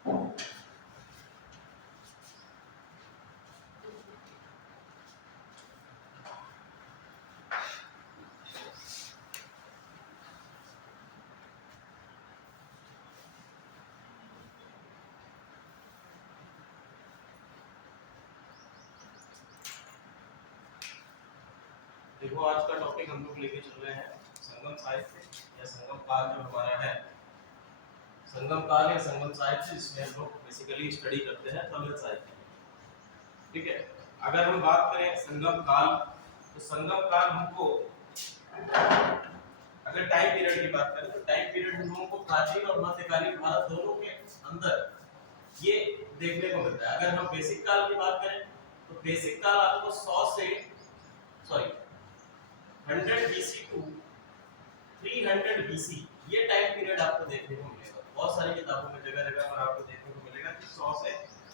देखो आज का टॉपिक हम लोग लेके चल रहे हैं संगम साहित्य या संगम काल जो हमारा है, संगम काल या संगम साहित्य, जिसमें हम लोग बेसिकली स्टडी करते हैं तमिल साहित्य। ठीक है, अगर हम बात करें संगम काल, तो संगम काल हमको, अगर टाइम पीरियड की बात करें तो टाइम पीरियड हम लोगों को प्राचीन और मध्यकालीन भारत दोनों के अंदर ये देखने को मिलता है। अगर हम बेसिक काल की बात करें तो बेसिक काल आपको 100 BC टू 300 BC ये टाइम पीरियड आपको देखने को मिलेगा। बहुत सारी किताबों में जगह जगह पर आपको देखने को मिलेगा कि 100 से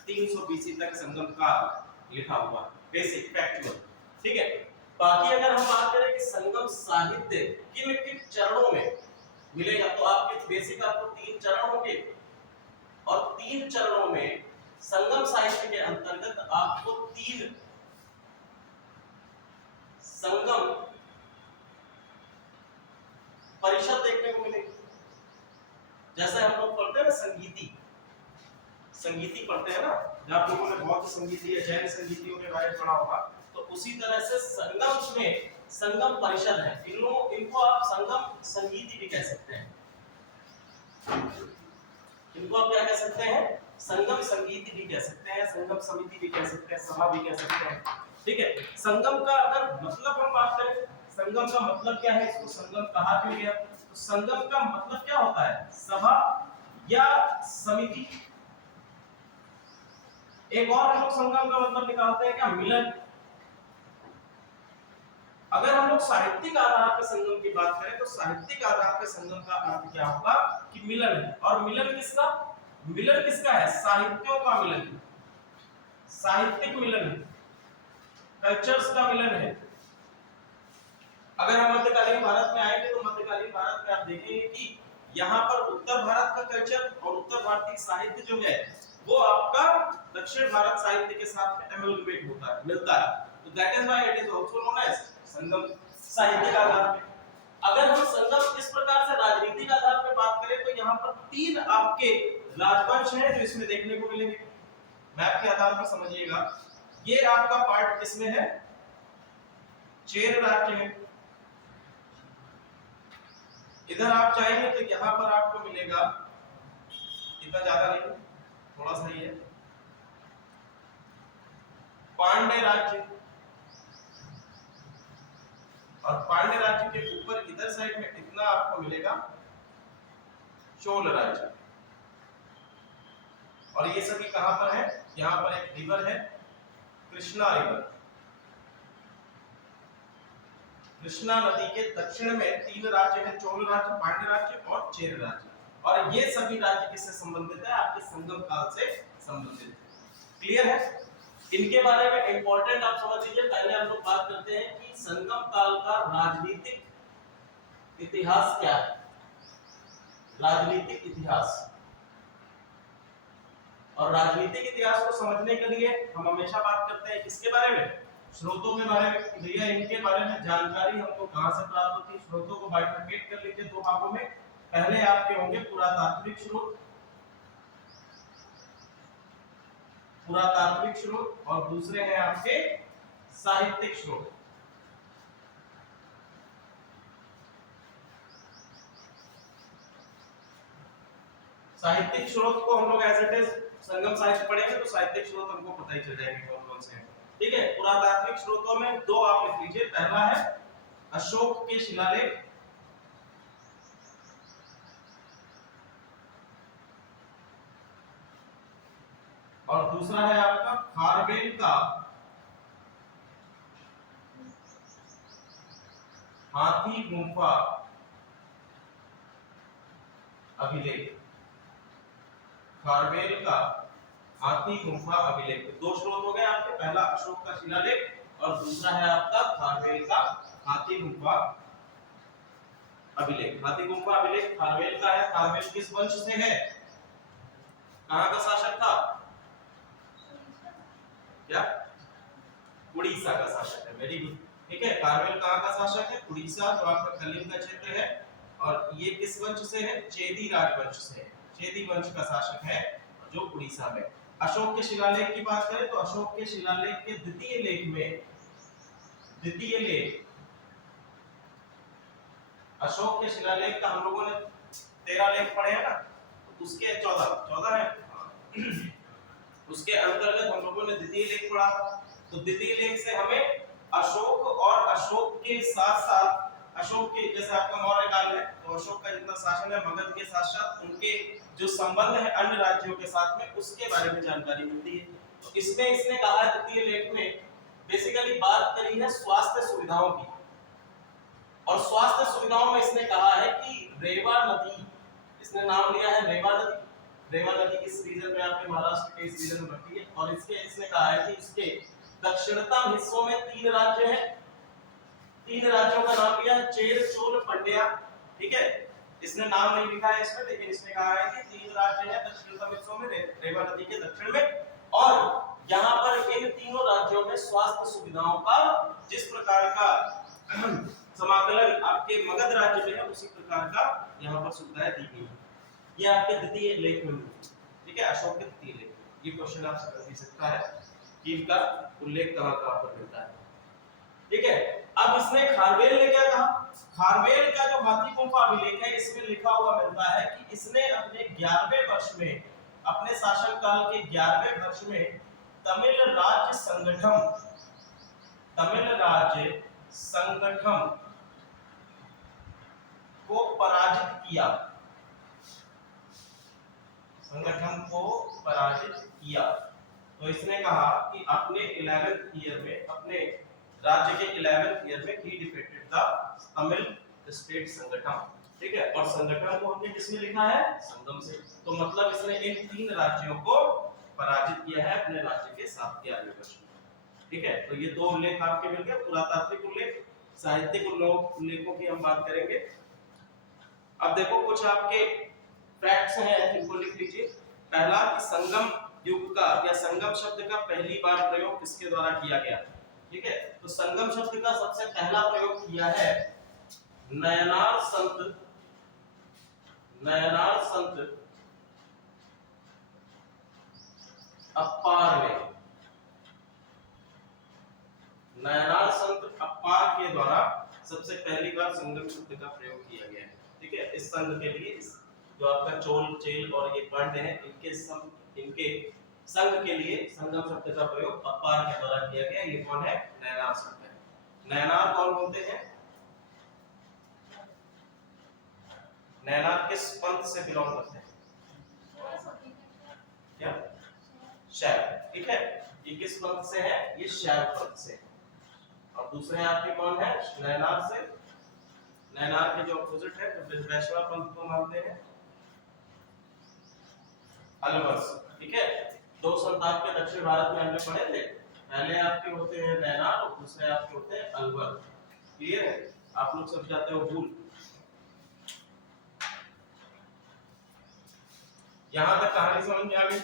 300 BC तक संगम काल लिखा हुआ, बेसिक फैक्चुअल। ठीक है, बाकी अगर हम बात करें कि संगम साहित्य किन किन चरणों में मिलेगा, तो आपके बेसिक आपको 3 चरण होंगे और 3 चरणों में संगम साहित्य के अंतर्गत आपको 3 संगम परिषद देखने को मिलेगी। जैसे हम लोग पढ़ते हैं ना संगीति पढ़ते हैं ना, जब आप लोगों ने बौद्ध संगीति या जैन संगीतियों के बारे में पढ़ा होगा, तो उसी तरह से संगम में संगम परिषद है। इनको आप संगम संगीति भी कह सकते हैं। इनको आप क्या कह सकते हैं? संगम संगीति भी कह सकते हैं, संगम समिति भी कह सकते हैं, सभा भी कह सकते हैं। ठीक है, संगम का अगर मतलब हम बात करें, संगम का मतलब क्या है, इसको संगम कहा क्यों गया? तो संगम का मतलब क्या होता है? सभा या समिति। एक और हम लोग संगम का मतलब निकालते हैं क्या? मिलन। अगर हम लोग साहित्यिक आधार पर संगम की बात करें तो साहित्यिक आधार पर संगम का अर्थ क्या होगा कि मिलन है। और मिलन किसका? मिलन किसका है? साहित्यों का मिलन, साहित्यिक मिलन है, कल्चर्स का मिलन है। अगर हम मध्यकालीन भारत में आएंगे तो मध्यकालीन भारत में आप देखेंगे कि यहाँ पर उत्तर भारत का कल्चर और उत्तर भारतीय साहित्य जो है वो आपका दक्षिण भारत साहित्य के साथ में एमलगमेट होता है, मिलता है। तो that is why it is also known as Sangam साहित्य का आधार पे। अगर हम संगम इस प्रकार से राजनीतिक आधार पे बात करें तो यहाँ पर 3 आपके राजवंश हैं जो इसमें देखने को मिलेंगे। मैप के आधार पर समझिएगा, ये आपका पार्ट किसमें है? चेर राज्य में। इधर आप चाहेंगे तो यहाँ पर आपको मिलेगा, इतना ज्यादा नहीं, थोड़ा सा ही है, पांड्य राज्य। और पांड्य राज्य के ऊपर इधर साइड में इतना आपको मिलेगा चोल राज्य। और ये सभी कहां पर है? यहाँ पर एक रिवर है, कृष्णा रिवर। कृष्णा नदी के दक्षिण में 3 राज्य हैं, चोल राज्य, पांड्य राज्य और चेर राज्य। और ये सभी राज्य किससे संबंधित है? आपके संगम काल से संबंधित है। क्लियर है? इनके बारे में इंपॉर्टेंट आप समझ लीजिए। पहले हम लोग बात करते हैं कि संगम काल का राजनीतिक इतिहास क्या है। राजनीतिक इतिहास, और राजनीतिक इतिहास को समझने के लिए हम हमेशा बात करते हैं किसके बारे में? स्रोतों के बारे में। भैया इनके बारे में जानकारी हमको कहां से प्राप्त होती है? स्रोतों को बाइफरकेट कर लीजिए 2 भागों में। पहले आपके होंगे पुरातात्विक स्रोत, पुरातात्विक स्रोत, और दूसरे हैं आपके साहित्यिक स्रोत। साहित्यिक स्रोत को हम लोग एज इट इज संगम साहित्य पढ़ेंगे तो साहित्यिक स्रोत हमको पता ही चल जाएंगे कौन कौन से हैं। ठीक है, पुरातात्विक स्रोतों में 2 आप लिख लीजिए। पहला है अशोक के शिलालेख, और दूसरा है आपका खारवेल का हाथी गुम्फा अभिलेख। खारवेल का हाथी गुम्फा अभिलेख। 2 स्रोत हो गए आपके, पहला अशोक का शिलालेख और दूसरा है आपका खारवेल का हाथी गुम्फा अभिलेख। हाथी गुम्फा अभिलेख खारवेल का है। खारवेल किस वंश से है? कहाँ का शासक था? क्या? उड़ीसा का शासक है। Very good. ठीक है, कार्मेल कहाँ का शासक है? उड़ीसा, जो आपका कलिंग का क्षेत्र है। और ये किस वंश से है? चेदी राजवंश से है। चेदी वंश का शासक है जो उड़ीसा में। अशोक के शिलालेख की बात करें तो अशोक के शिलालेख के द्वितीय लेख में, द्वितीय लेख अशोक के शिलालेख का हम लोगों ने 13 लेख पढ़े हैं ना, तो उसके 14 है। उसके अंतर्गत हम लोगों ने द्वितीय लेख पढ़ा। तो द्वितीय लेख से हमें अशोक और अशोक के साथ साथ अशोक के, जैसे आपका मौर्य काल है तो अशोक का जितना शासन है मगध के साथ साथ उनके जो संबंध है अन्य राज्यों के साथ में, उसके बारे में जानकारी मिलती है। तो इसमें इसने कहा है द्वितीय लेख में बेसिकली बात करी है स्वास्थ्य सुविधाओं की। और स्वास्थ्य सुविधाओं में इसने कहा है कि रेवा नदी, इसने नाम लिया है रेवा नदी। रेवा नदी किस रीजन में? आपके महाराष्ट्र के इस रीजन में बढ़ती है। और इसने कहा है कि इसके दक्षिणतम हिस्सों में 3 राज्य हैं। 3 राज्यों का नाम लिया है, चेर, चोल, पंड्या। ठीक है, इसने नाम नहीं लिखा है इसमें, लेकिन इसने कहा है कि 3 राज्य हैं दक्षिणतम हिस्सों में, रेवा नदी के दक्षिण में। और यहाँ पर इन तीनों राज्यों में स्वास्थ्य सुविधाओं का जिस प्रकार का समाकलन आपके मगध राज्य में है, उसी प्रकार का यहाँ पर सुविधाएं दी गई है। ये आपके द्वितीय लेख में मिलती है। ठीक है, अशोक के द्वितीय लेख। ये क्वेश्चन आपसे कर भी सकता है कि इनका उल्लेख कहाँ-कहाँ पर मिलता है। ठीक है, अब इसने खारवेल ने क्या कहा? खारवेल का जो हाथी गुफा अभिलेख है, इसमें लिखा हुआ मिलता है कि इसने अपने 11वें वर्ष में, अपने शासनकाल के 11वें वर्ष में तमिल राज्य संगठन को पराजित किया। संगठन को पराजित किया। तो इसने कहा कि अपने 11th ईयर में, अपने राज्य के 11th ईयर में ही डिफेक्टेड द तमिल स्टेट संगठन। ठीक है, और संगठन को हमने किसमें लिखा है? संगम से। तो मतलब इसने इन 3 राज्यों को पराजित किया है अपने राज्य के 11वें वर्ष में। ठीक है, तो ये 2 उल्लेख आपके मिल गए, पुरातात्विक उल्लेख, साहित्यिक उल्लेखों की हम बात करेंगे। अब देखो कुछ आपके फैक्ट्स हैं, इनको लिख लीजिए। पहला कि संगम युग का या संगम शब्द का पहली बार प्रयोग किसके द्वारा किया गया? ठीक है, तो संगम शब्द का सबसे पहला प्रयोग किया है नयनार संत अप्पार ने। नयनार संत अप्पार के द्वारा सबसे पहली बार संगम शब्द का प्रयोग किया गया है। ठीक है, इस संघ के लिए, जो आपका चोल, चेल और ये पंड है, इनके संघ के लिए संगम शब्द का प्रयोग अप्पार के द्वारा किया गया। ये कौन है? नयनार संत है। नयनार कौन बोलते हैं? नयनार किस पंथ से बिलोंग करते हैं? क्या? शैव। ठीक है, ये किस पंथ से है? ये शैव पंथ से। और दूसरे आपके कौन है? नयनार से, नयनार के जो अपोजिट है वैष्णव पंथ को मानते हैं अलवर। ठीक है, 2 संत आपके दक्षिण भारत में हमने पढ़े थे। पहले आपके होते हैं नयनार और दूसरे आपके होते हैं अलवर। क्लियर है? आप लोग सब जाते हो भूल। यहां तक कहानी समझ में आ गई?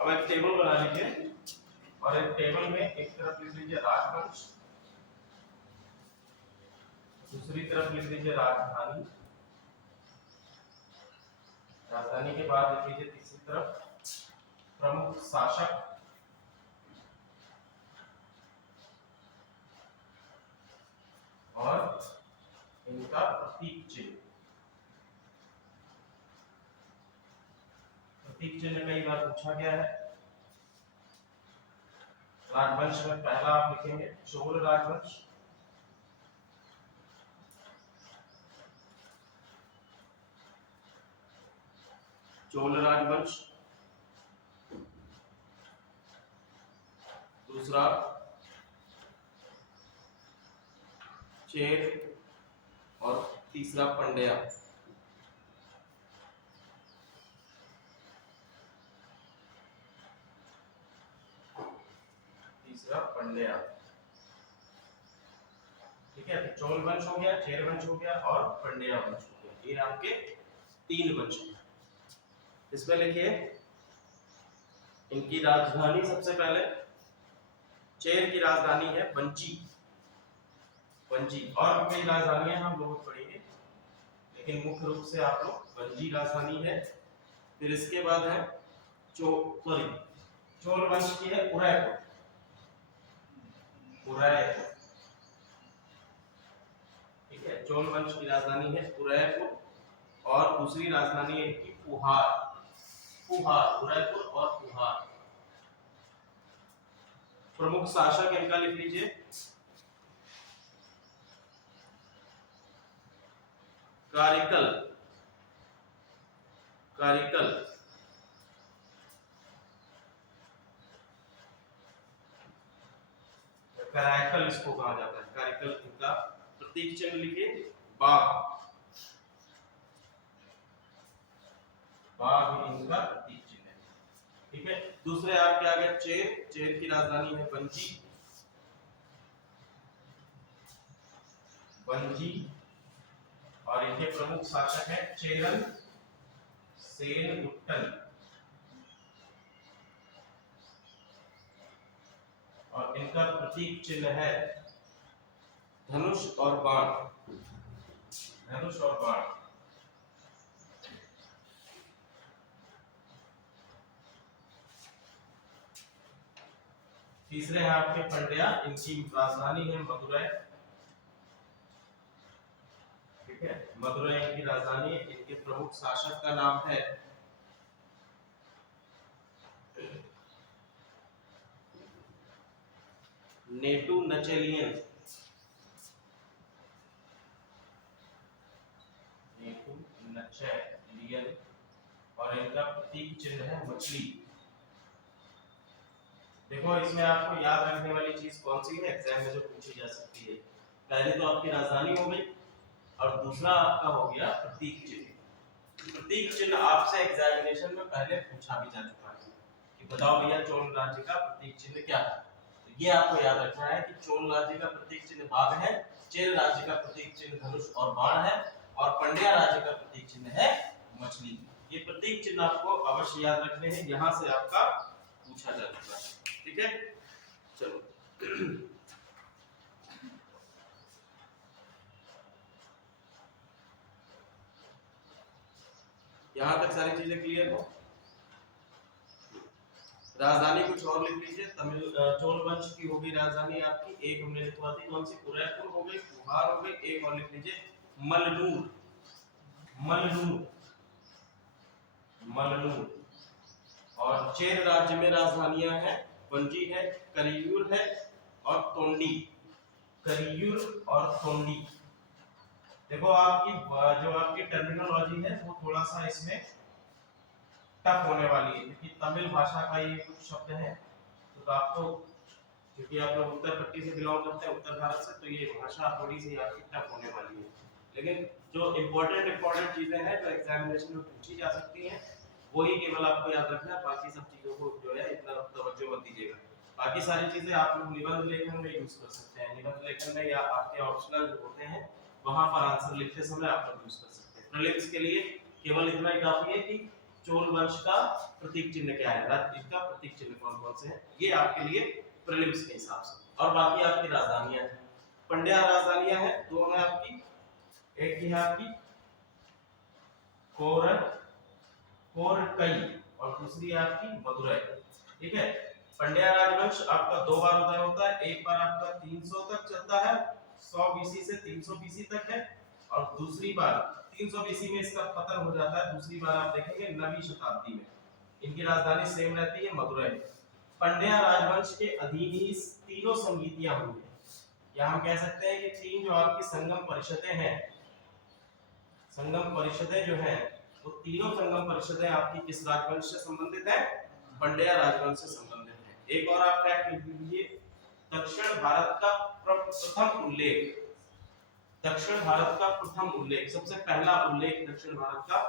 अब एक टेबल बना लीजिए और एक टेबल में एक तरफ लिख लीजिए राजवंश, दूसरी तरफ लिख लीजिए राजधानी, राजधानी के बाद लिख लीजिए तीसरी तरफ प्रमुख शासक, और इनका प्रतीक चिन्ह। प्रतीक चिन्ह कई बार पूछा गया है। राजवंश में पहला आप लिखेंगे चोल राजवंश, चोल राजवंश। दूसरा चेर और तीसरा पंड्या। तीसरा पंड्या, ठीक है। तो चोल वंश हो गया, चेर वंश हो गया और पंड्या वंश हो गया। ये आपके 3 वंश हैं। इसमें लिखिए इनकी राजधानी, सबसे पहले चेर की राजधानी है वंची। वंची और कई राजधानियां हम लोग पढ़ेंगे, लेकिन मुख्य रूप से आप लोग वंजी राजधानी है। फिर इसके बाद है चोल वंश की है उदयपुर। उदयपुर, ठीक है। चोल वंश की राजधानी है उदयपुर और दूसरी राजधानी है इनकी पुहार। पुहार, उदयपुर और पुहार। प्रमुख शासक इनका लिख लीजिए कारिकल। कारिकल, करायकल इसको कहा जाता है। कारिकल इनका प्रतीक चिन्ह लिखिए बाघ। बाघ इनका प्रतीक चिन्ह है, ठीक है। दूसरे आपके आ गए चेर। चेर की राजधानी है वंजी। वंजी और इनके प्रमुख शासक हैं चेरन सेनगुट्टन। और इनका प्रतीक चिन्ह है धनुष और बाण। धनुष और बाण। तीसरे हैं आपके पंड्या। इनकी राजधानी है मदुरै, ठीक है। मदुरै इनकी राजधानी है। इनके प्रमुख शासक का नाम है नेटुनचेलियन। नेटुनचेलियन और इनका प्रतीक चिन्ह है मछली। देखो इसमें आपको याद रखने वाली चीज कौन सी है, एग्जाम में जो पूछी जा सकती है। पहले तो आपकी राजधानी हो गई और दूसरा आपका हो गया प्रतीक चिन्ह। प्रतीक चिन्ह आपसे एग्जामिनेशन में पहले पूछा भी जा चुका है कि बताओ भैया चोल राज्य का प्रतीक चिन्ह क्या है। ये आपको याद रखना है कि चोल राज्य का प्रतीक चिन्ह बाघ है, चेर राज्य का प्रतीक चिन्ह धनुष और बाण है और पंड्या राज्य का प्रतीक चिन्ह है मछली। ये प्रतीक चिन्ह आपको अवश्य याद रखने हैं, यहां से आपका पूछा जा चुका है, ठीक है। चलो यहां तक सारी चीजें क्लियर हो। राजधानी कुछ और लिख लीजिए। तमिल चोल वंश की होगी राजधानी आपकी, एक हमने लिखवा दी कौन सी, उदयपुर हो गई, पुहार हो गई। एक और लिख लीजिए मलनूर। मलनूर, मलनूर। और चेर राज्य में राजधानियां हैं वंजी है, करियूर है और तोंडी। करियूर और तोंडी। देखो आपकी जो आपकी टर्मिनोलॉजी है वो थोड़ा सा इसमें टफ होने वाली है, क्योंकि तमिल भाषा का ये कुछ शब्द है। तो आपको, क्योंकि आप लोग उत्तर पट्टी से बिलोंग करते हैं, उत्तर भारत से, तो ये भाषा थोड़ी सी आपकी टफ होने वाली है। लेकिन जो इम्पोर्टेंट चीजें हैं जो एग्जामिनेशन में पूछी जा सकती हैं वही केवल आपको याद रखना है। बाकी सब चीजों को जो है इतना तवज्जो मत दीजिएगा। बाकी सारी चीजें आप लोग निबंध लेखन में यूज कर सकते हैं। निबंध लेखन में या आपके ऑप्शनल जो होते हैं वहां पर आंसर लिखते समय आप लोग यूज कर सकते हैं। प्रीलिम्स के लिए केवल इतना ही काफी है कि चोल वंश का प्रतीक चिन्ह क्या है, इसका प्रतीक चिन्ह कौन कौन से हैं, ये आपके लिए प्रीलिम्स के हिसाब से। और बाकी आपकी राजधानियां हैं, पंड्या राजधानियां हैं, दो हैं आपकी। एक है आपकी कोरकई और दूसरी आपकी मदुरै, ठीक है। पंड्या राजवंश आपका 2 बार उदय होता है। एक बार आपका 300 तक चलता है, 100 बीसी से 300 बीसी तक है, और दूसरी बार 300 बीसी में इसका पतन हो जाता है। दूसरी बार आप देखेंगे 9वीं शताब्दी में। इनकी राजधानी सेम रहती है मदुरै। पंड्या राजवंश के अधीन ही तीनों संगीतियां हुई हैं, या हम कह सकते हैं कि 3 जो आपकी संगम परिषदें हैं, संगम परिषदें जो हैं वो तीनों संगम परिषदें आपकी किस राजवंश से संबंधित है, पंड्या राजवंश से संबंधित है। एक और आप फैक्ट लिख लीजिए, दक्षिण भारत का प्रथम उल्लेख, दक्षिण भारत का प्रथम उल्लेख, सबसे पहला उल्लेख दक्षिण भारत का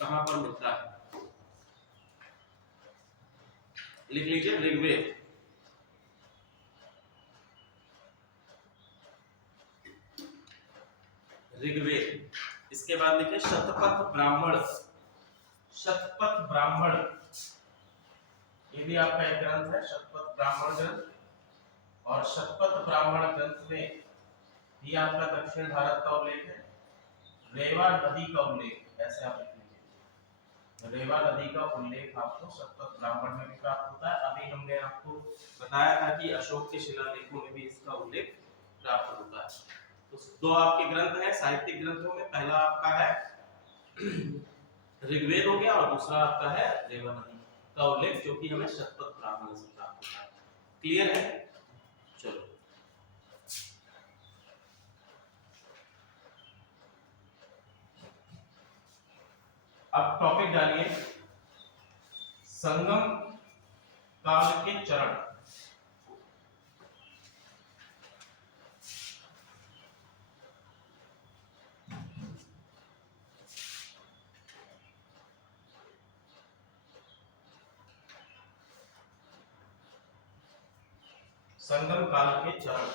कहां पर मिलता है? लिख लीजिए ऋग्वेद। ऋग्वेद। इसके बाद लिखिए शतपथ ब्राह्मण। शतपथ ब्राह्मण ये भी आपका एक ग्रंथ है, शतपथ ब्राह्मण ग्रंथ। और शतपथ ब्राह्मण ग्रंथ में भी आपका दक्षिण भारत का उल्लेख है। रेवा नदी का उल्लेख, ऐसे आप लिख लीजिए, रेवा नदी का उल्लेख आपको शतपथ ब्राह्मण में भी प्राप्त होता है। अभी हमने आपको बताया था कि अशोक के शिलालेखों में भी इसका उल्लेख प्राप्त होता है। तो दो आपके ग्रंथ हैं साहित्यिक ग्रंथों में, पहला आपका है ऋग्वेद हो गया और दूसरा आपका है रेवा नदी का उल्लेख, जो कि हमें शतपथ ब्राह्मण से प्राप्त होता है। क्लियर है? चलो अब टॉपिक डालिए संगम काल के चरण। संगम काल के चरण।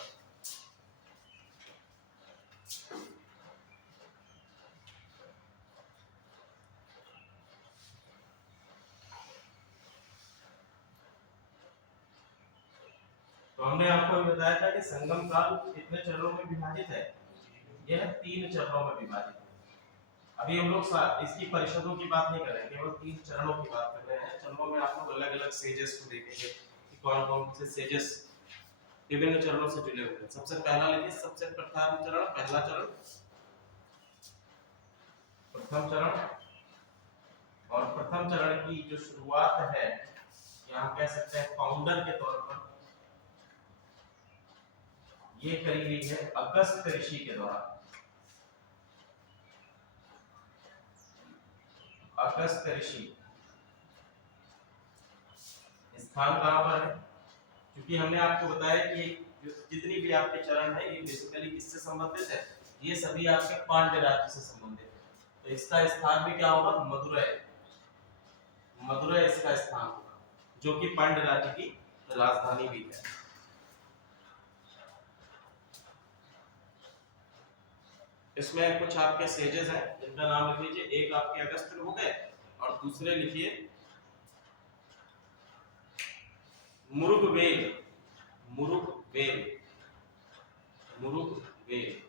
तो हमने आपको बताया था कि संगम काल कितने चरणों में विभाजित है? यह 3 चरणों में विभाजित है। अभी हम लोग इसकी परिषदों की बात नहीं कर रहे हैं, केवल 3 चरणों की बात कर रहे हैं। चरणों में आप लोग अलग-अलग सेजेस को देखेंगे कि कौन-कौन से सेजेस विभिन्न चरणों से जुड़े हुए हैं। सबसे पहला लिखिए, सबसे प्रथम चरण, पहला चरण, प्रथम चरण। और प्रथम चरण की जो शुरुआत है, यहाँ कह सकते हैं फाउंडर के तौर पर, ये करी गई है अगस्त ऋषि के द्वारा। अगस्त ऋषि स्थान कहां पर है? क्योंकि हमने आपको बताया कि जितनी भी आपके चरण है ये बेसिकली किससे संबंधित है? ये सभी आपके पांड्य राज्य से संबंधित है। तो इसका स्थान भी क्या होगा? मदुरै। मदुरै इसका स्थान होगा, जो कि पांड्य राज्य की राजधानी भी है। इसमें कुछ आपके सेजेस हैं जिनका नाम लिख लीजिए। एक आपके अगस्त हो गए और दूसरे लिखिए मुरुगवेल। मुरुगवेल, मुरुगवेल।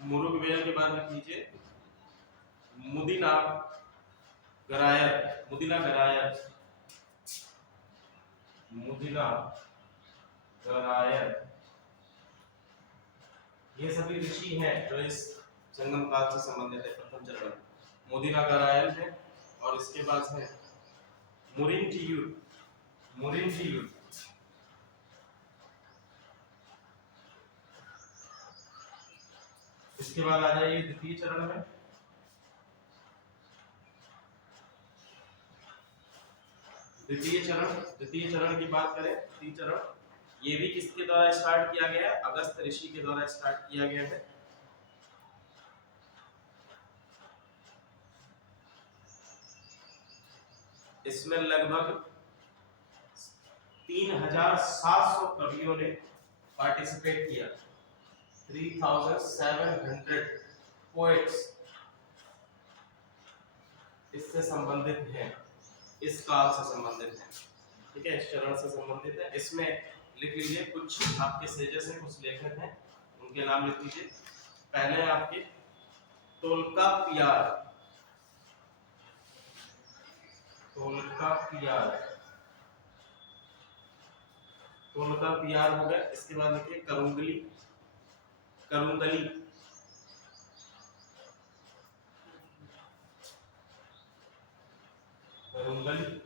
मुरुगवेल के बाद लिख लीजिए मुदिना गरायर। मुदिना गरायर, मुदिना गरायर। ये सभी ऋषि हैं जो इस संगम काल से संबंधित है। प्रथम चरण मुदिना गरायर है और इसके बाद है मुरिनचियूर। मुरिनचियूर। इसके बाद आ जाइए द्वितीय चरण में। द्वितीय चरण की बात करें, द्वितीय चरण ये भी किसके द्वारा स्टार्ट किया गया है? अगस्त ऋषि के द्वारा स्टार्ट किया गया है। इसमें लगभग 3700 कवियों ने पार्टिसिपेट किया। 3700 पोएट्स इससे संबंधित हैं, इस काल से संबंधित हैं। ठीक है, इस चरण से संबंधित है। इसमें लिख लीजिए कुछ आपके सेजेस हैं, कुछ लेखक हैं, उनके नाम लिख लीजिए। पहले आपके तोल्कापियार। तोल्कापियार, तोल्कापियार हो गए। इसके बाद लिखिए करुंगली। करुंगली, करुंगली।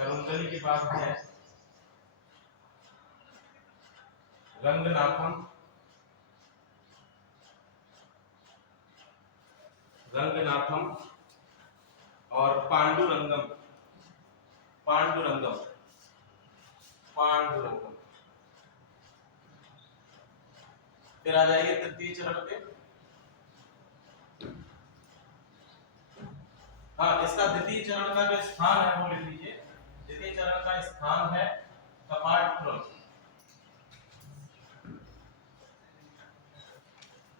करुंदली के बाद है रंगनाथम, रंगनाथम और पांडुरंगम, पांडुरंगम, पांडुरंगम। फिर आ जाइए तृतीय चरण पे। हाँ, इसका द्वितीय चरण का जो स्थान है वो लिख लीजिए। द्वितीय चरण का स्थान है कपाटपुरम,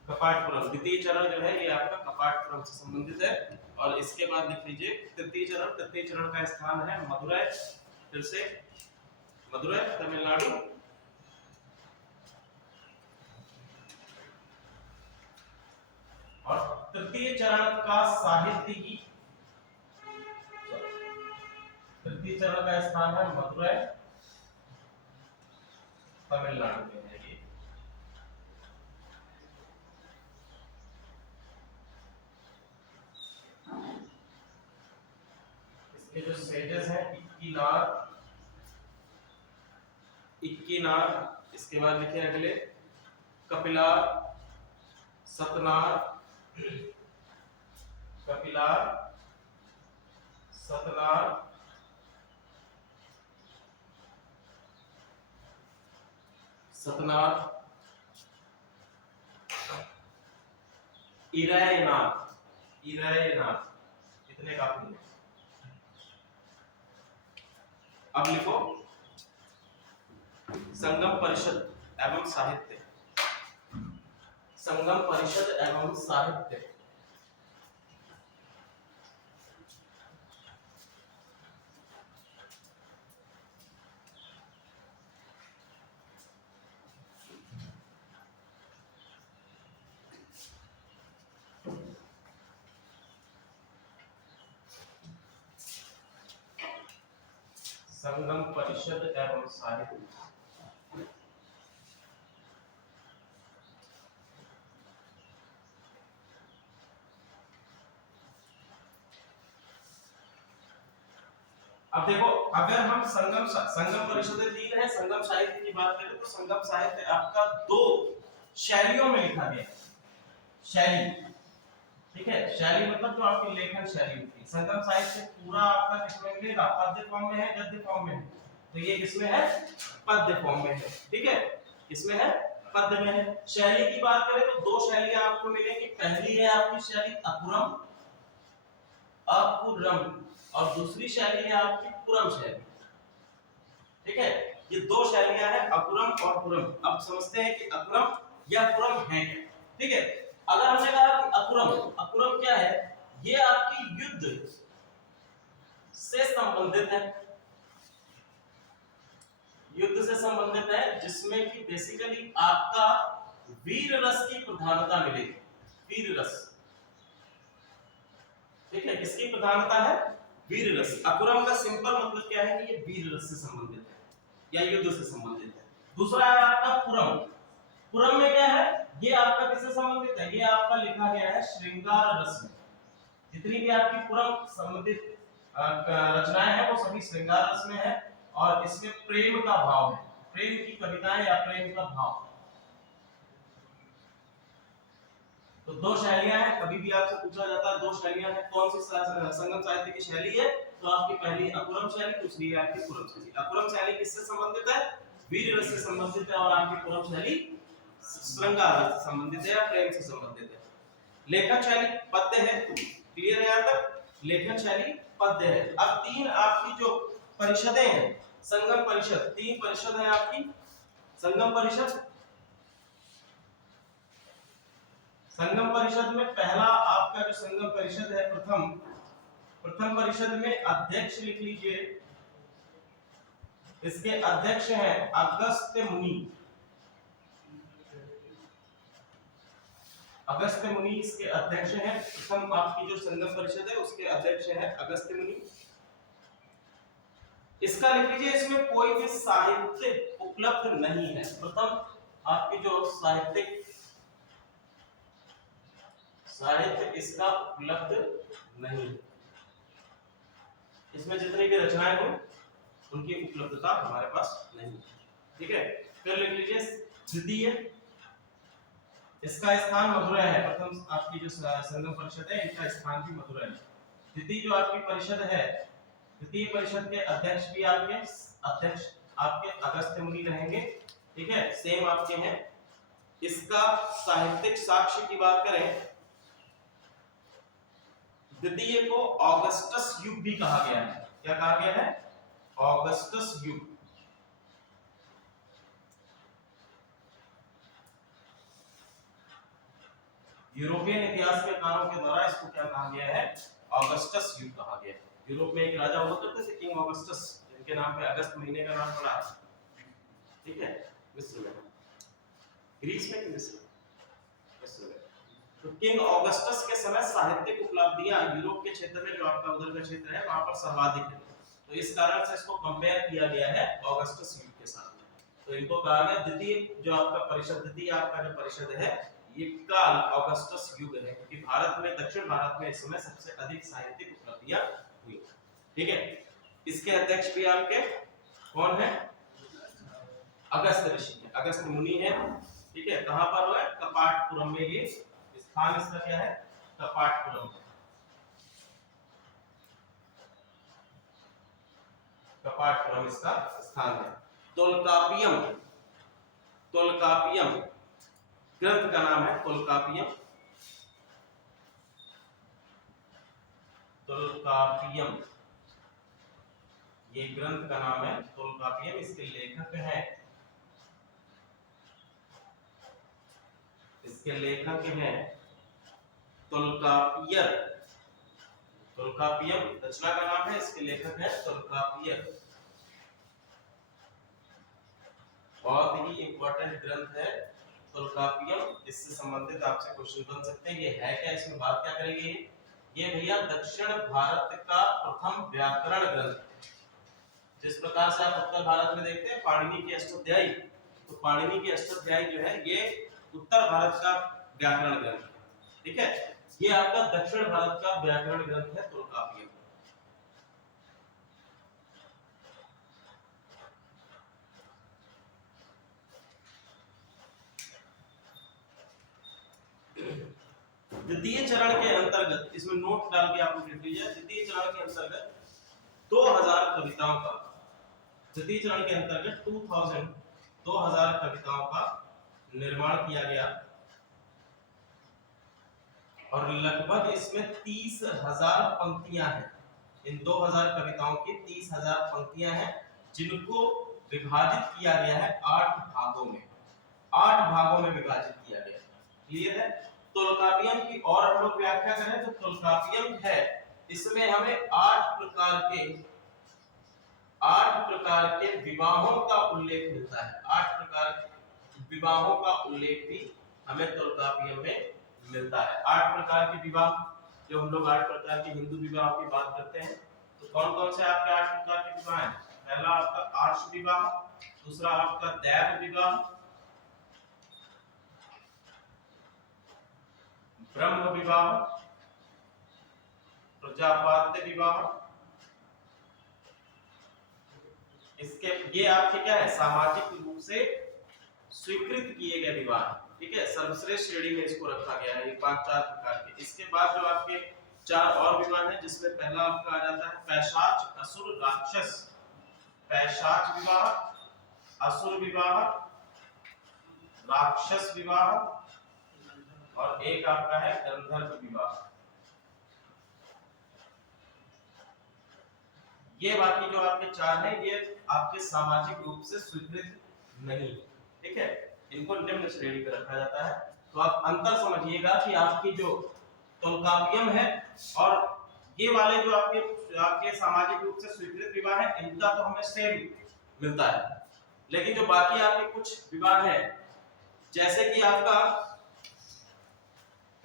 कपाटपुरम। द्वितीय चरण जो है ये आपका कपाटपुरम से संबंधित है। और इसके बाद लिख लीजिए तृतीय चरण। तृतीय चरण का स्थान है मदुरै, फिर से मदुरै तमिलनाडु। और तृतीय चरण का साहित्य ही, तृतीय चरण का स्थान है मदुरै तमिलनाडु में है ये। इसके जो सेजेस हैं इक्कीनार, इक्कीनार, इसके बाद लिखे अगले कपिलार, सतनार, कपिलार, सतनार, सतनार, इरैनाथ, इरैनाथ, इतने काफी है। अब लिखो संगम परिषद एवं साहित्य, संगम परिषद एवं साहित्य। संगम परिषद एवं साहित्य। अब देखो, अगर हम संगम परिषद 3 है, संगम साहित्य की बात करें तो संगम साहित्य आपका 2 शैलियों में लिखा गया है। शैली, ठीक है, शैली मतलब जो आपकी लेखन शैली होती है। संगम साहित्य पूरा आपका किसमें मिलेगा? पद्य फॉर्म में है, गद्य फॉर्म में है। तो ये किसमें है? पद्य फॉर्म में है, ठीक है, इसमें है पद्य में है। शैली की बात करें तो 2 शैलियां आपको मिलेंगी। पहली है आपकी शैली अपुरम, अपुरम, और दूसरी शैली है आपकी पुरम शैली, ठीक है। ये 2 शैलियां हैं, अपुरम और पुरम। अब समझते हैं कि अपुरम या पुरम है क्या, ठीक है। अगर हमने कहा कि अपुरम, अपुरम क्या है? ये आपकी युद्ध से संबंधित है, युद्ध से संबंधित है, जिसमें कि बेसिकली आपका वीर रस की प्रधानता मिलेगी, वीर रस, ठीक है। किसकी प्रधानता है? वीर रस। अपुरम का सिंपल मतलब क्या है कि ये वीर रस से संबंधित है या युद्ध से संबंधित है। दूसरा है आपका पुरम। पुरम में क्या है? ये आपका किससे संबंधित है? ये आपका लिखा गया है श्रृंगार रस में। जितनी भी आपकी पुरम संबंधित रचनाएं हैं वो सभी श्रृंगार रस में है। और इसमें प्रेम का भाव है, प्रेम की कविताएं या प्रेम का भाव। तो 2 शैलियां हैं, कभी भी आपसे पूछा जाता है 2 शैलियां हैं, कौन सी संगम साहित्य की शैली है? तो आपकी पहली अपुरम शैली, दूसरी है आपकी पुरम शैली। अपुरम शैली किससे संबंधित है? वीर रस से संबंधित है। और आपकी पुरम शैली श्रृंगार रस से संबंधित है या प्रेम से संबंधित है। लेखन शैली पद्य है, क्लियर है यहां तक? लेखन शैली पद्य है। अब 3 आपकी जो परिषदें हैं, संगम परिषद, 3 परिषद है आपकी। संगम परिषद, संगम परिषद में पहला आपका जो संगम परिषद है, प्रथम परिषद में अध्यक्ष लिख लीजिए। इसके अध्यक्ष हैं अगस्त्य मुनि, अगस्त्य मुनि इसके अध्यक्ष हैं। प्रथम आपकी जो संगम परिषद है उसके अध्यक्ष हैं अगस्त्य मुनि। इसका लिख लीजिए, इसमें कोई भी साहित्य उपलब्ध नहीं है। प्रथम आपकी जो साहित्य इसका उपलब्ध नहीं, इसमें जितनी भी रचनाएं हो उनकी उपलब्धता हमारे पास नहीं है। ठीक है, फिर लिख लीजिए द्वितीय, इसका स्थान मथुरा है। प्रथम आपकी जो संगम परिषद है इनका स्थान भी मथुरा है। द्वितीय जो आपकी परिषद है, द्वितीय परिषद के अध्यक्ष भी आपके अगस्त्य मुनि रहेंगे। ठीक है, सेम आपके हैं। इसका साहित्यिक साक्ष्य की बात करें, द्वितीय को ऑगस्टस युग भी कहा गया है। क्या कहा गया है? ऑगस्टस युग। यूरोपियन इतिहास के कारों के द्वारा इसको क्या कहा गया है? ऑगस्टस युग कहा गया है। यूरोप में एक राजा हुआ करते थे किंग ऑगस्टस, जिनके नाम पे अगस्त महीने का नाम पड़ा। ठीक है, मिस्र में, ग्रीस में कि मिस्र में। तो किंग ऑगस्टस के समय साहित्यिक उपलब्धियां यूरोप के क्षेत्र में, जो आपका उधर का क्षेत्र है, वहां पर सर्वाधिक है। तो इस कारण से इसको कंपेयर किया गया है ऑगस्टस युग के साथ। तो इनको कहा गया द्वितीय जो आपका परिषद, द्वितीय आपका जो परिषद है ये काल ऑगस्टस युग है, क्योंकि भारत में, दक्षिण भारत में इस समय सबसे अधिक साहित्यिक उपलब्धियां हुई। ठीक है, इसके अध्यक्ष भी आपके कौन है? अगस्त्य ऋषि है, अगस्त्य मुनि है। ठीक है, कहां पर हुआ? कपाटपुरम में। ये स्थान इसका क्या है? कपाटपुरम। कपाटपुरम इसका स्थान है। तोलकापियम, तोलकापियम ग्रंथ का नाम है। तोलकापियम, तोलकापियम ये ग्रंथ का नाम है। तोलकापियम, इसके लेखक हैं, इसके लेखक हैं तोलकापियर। तोलकापियम रचना का नाम है, इसके लेखक है तोलकापियर। बहुत ही इंपॉर्टेंट ग्रंथ है तोलकापियम। इससे संबंधित आपसे क्वेश्चन बन सकते हैं। ये है क्या, इसमें बात क्या करेंगे? ये भैया दक्षिण भारत का प्रथम व्याकरण ग्रंथ। जिस प्रकार से आप उत्तर भारत में देखते हैं पाणिनि की अष्टाध्यायी, तो पाणिनि की अष्टाध्यायी जो है ये उत्तर भारत का व्याकरण ग्रंथ है। ठीक है, ये आपका दक्षिण भारत का व्याकरण ग्रंथ है तोलकापियम। द्वितीय चरण के अंतर्गत, इसमें नोट डाल के आपको लिख लीजिए, द्वितीय चरण के अंतर्गत 2000 कविताओं का, द्वितीय चरण के अंतर्गत 2000 कविताओं का निर्माण किया गया और लगभग इसमें 30,000 पंक्तियां हैं। इन 2000 कविताओं की 30,000 पंक्तियां हैं, जिनको विभाजित किया गया है 8 भागों में। 8 भागों में विभाजित किया गया। क्लियर है? तोलकापियम की और हम लोग व्याख्या करें तो तोलकापियम है, इसमें हमें 8 प्रकार के विवाहों का उल्लेख मिलता है। 8 प्रकार के विवाहों का उल्लेख भी हमें तोलकापियम में मिलता है। 8 प्रकार के विवाह, जो हम लोग 8 प्रकार के हिंदू विवाह की बात करते हैं, तो कौन कौन से आपके 8 प्रकार के विवाह हैं? पहला आपका आर्ष विवाह, दूसरा आपका दैव विवाह, ब्रह्म विवाह, प्रजापात्य विवाह। इसके ये आपके क्या है? सामाजिक रूप से स्वीकृत किए गए विवाह। ठीक है, सर्वश्रेष्ठ श्रेणी में इसको रखा गया है। ये 4 प्रकार के। इसके बाद जो आपके 4 और विवाह हैं, जिसमें पहला आपका आ जाता है पैशाच, असुर, राक्षस। पैशाच विवाह, असुर विवाह, राक्षस विवाह और एक आपका है गंधर्व विवाह। ये बाकी जो आपके 4 हैं, ये आपके सामाजिक रूप से स्वीकृत नहीं। ठीक है, इनको निम्न श्रेणी पर रखा जाता है। तो आप अंतर समझिएगा कि आपकी जो तोलकापियम है और ये वाले जो आपके सामाजिक रूप से स्वीकृत विवाह है, इनका तो हमें सेम मिलता है। लेकिन जो बाकी आपके कुछ विवाह है, जैसे कि आपका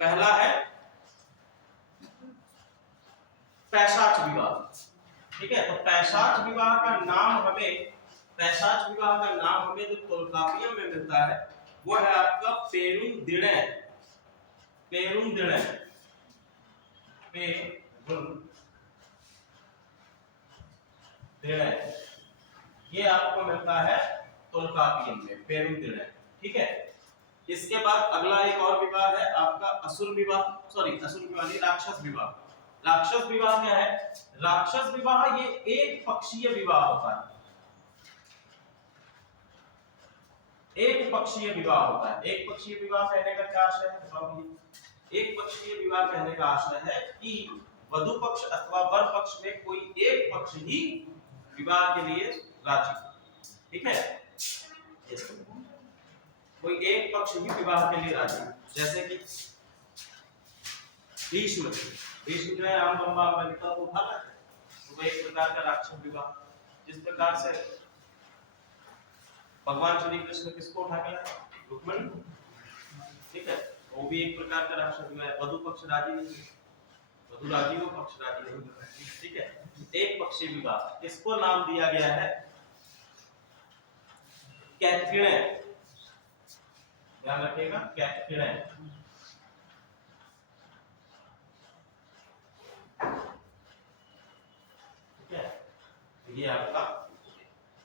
पहला है पैशाच विवाह। ठीक है, तो पैशाच विवाह का नाम हमें, पैशाच विवाह का नाम हमें जो तोलकापियम में मिलता है वो है आपका पेरुंदिणय। पेरुंदिणय, पेरुंदिणय। ये आपको मिलता है तोल्कापियन में, पेरुंदिणय। ठीक है, इसके बाद अगला एक और विवाह है आपका असुर विवाह, सॉरी असुर विवाह नहीं, राक्षस विवाह। राक्षस विवाह क्या है? राक्षस विवाह ये एक पक्षीय विवाह होता है, एक पक्षीय विवाह होता है। एक पक्षीय विवाह कहने का क्या आशय है बताओ मुझे? एक पक्षीय विवाह कहने का आशय है कि वधु पक्ष अथवा वर पक्ष में कोई एक पक्ष ही विवाह के लिए राजी। ठीक है, कोई एक पक्ष ही विवाह के लिए राजी। जैसे कि भीष्म जो है आम बम्बा बलिका को उठा लाते हैं, तो वो एक प्रकार का राक्षस विवाह। जिस प्रकार से भगवान श्री कृष्ण किसको उठा के लाए? रुक्मिणी। ठीक है, वो भी एक प्रकार का राक्षस विवाह है। वधु पक्ष राजी नहीं, वधु राजी हो, पक्ष राजी नहीं। ठीक है, एक पक्षी विवाह, इसको नाम दिया गया है कैथकिणय। ध्यान रखिएगा, कैथकिणय। ठीक है, ये आपका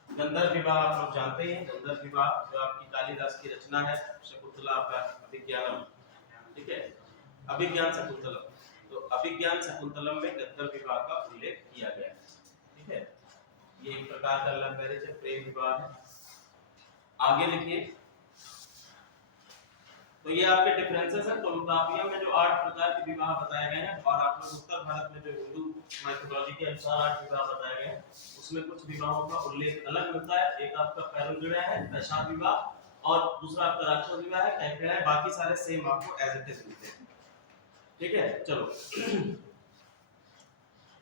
गंधर्व विवाह आप लोग जानते हैं। गंधर्व विवाह जो आपकी कालिदास की रचना है, शकुंतला का अभिज्ञानम। ठीक है, अभिज्ञान शकुंतलम। तो अभिज्ञान शकुंतलम में गंधर्व विवाह का उल्लेख किया गया है। ठीक है, ये एक प्रकार का लव मैरिज है, प्रेम विवाह है। आगे लिखिए, तो ये आपके डिफरेंसेस हैं। तोल्कापियन में जो 8 प्रकार के विवाह बताए गए हैं, और आप लोग उत्तर भारत में जो हिंदू माइथोलॉजी के अनुसार 8 विवाह बताए गए हैं, उसमें कुछ विवाहों का उल्लेख अलग मिलता है। एक आपका पेरुंदिणय है, वैशाख विवाह, और दूसरा आपका राक्षस विवाह है, कैथकिणय है। बाकी सारे सेम आपको एज इट इज मिलते हैं। ठीक है, चलो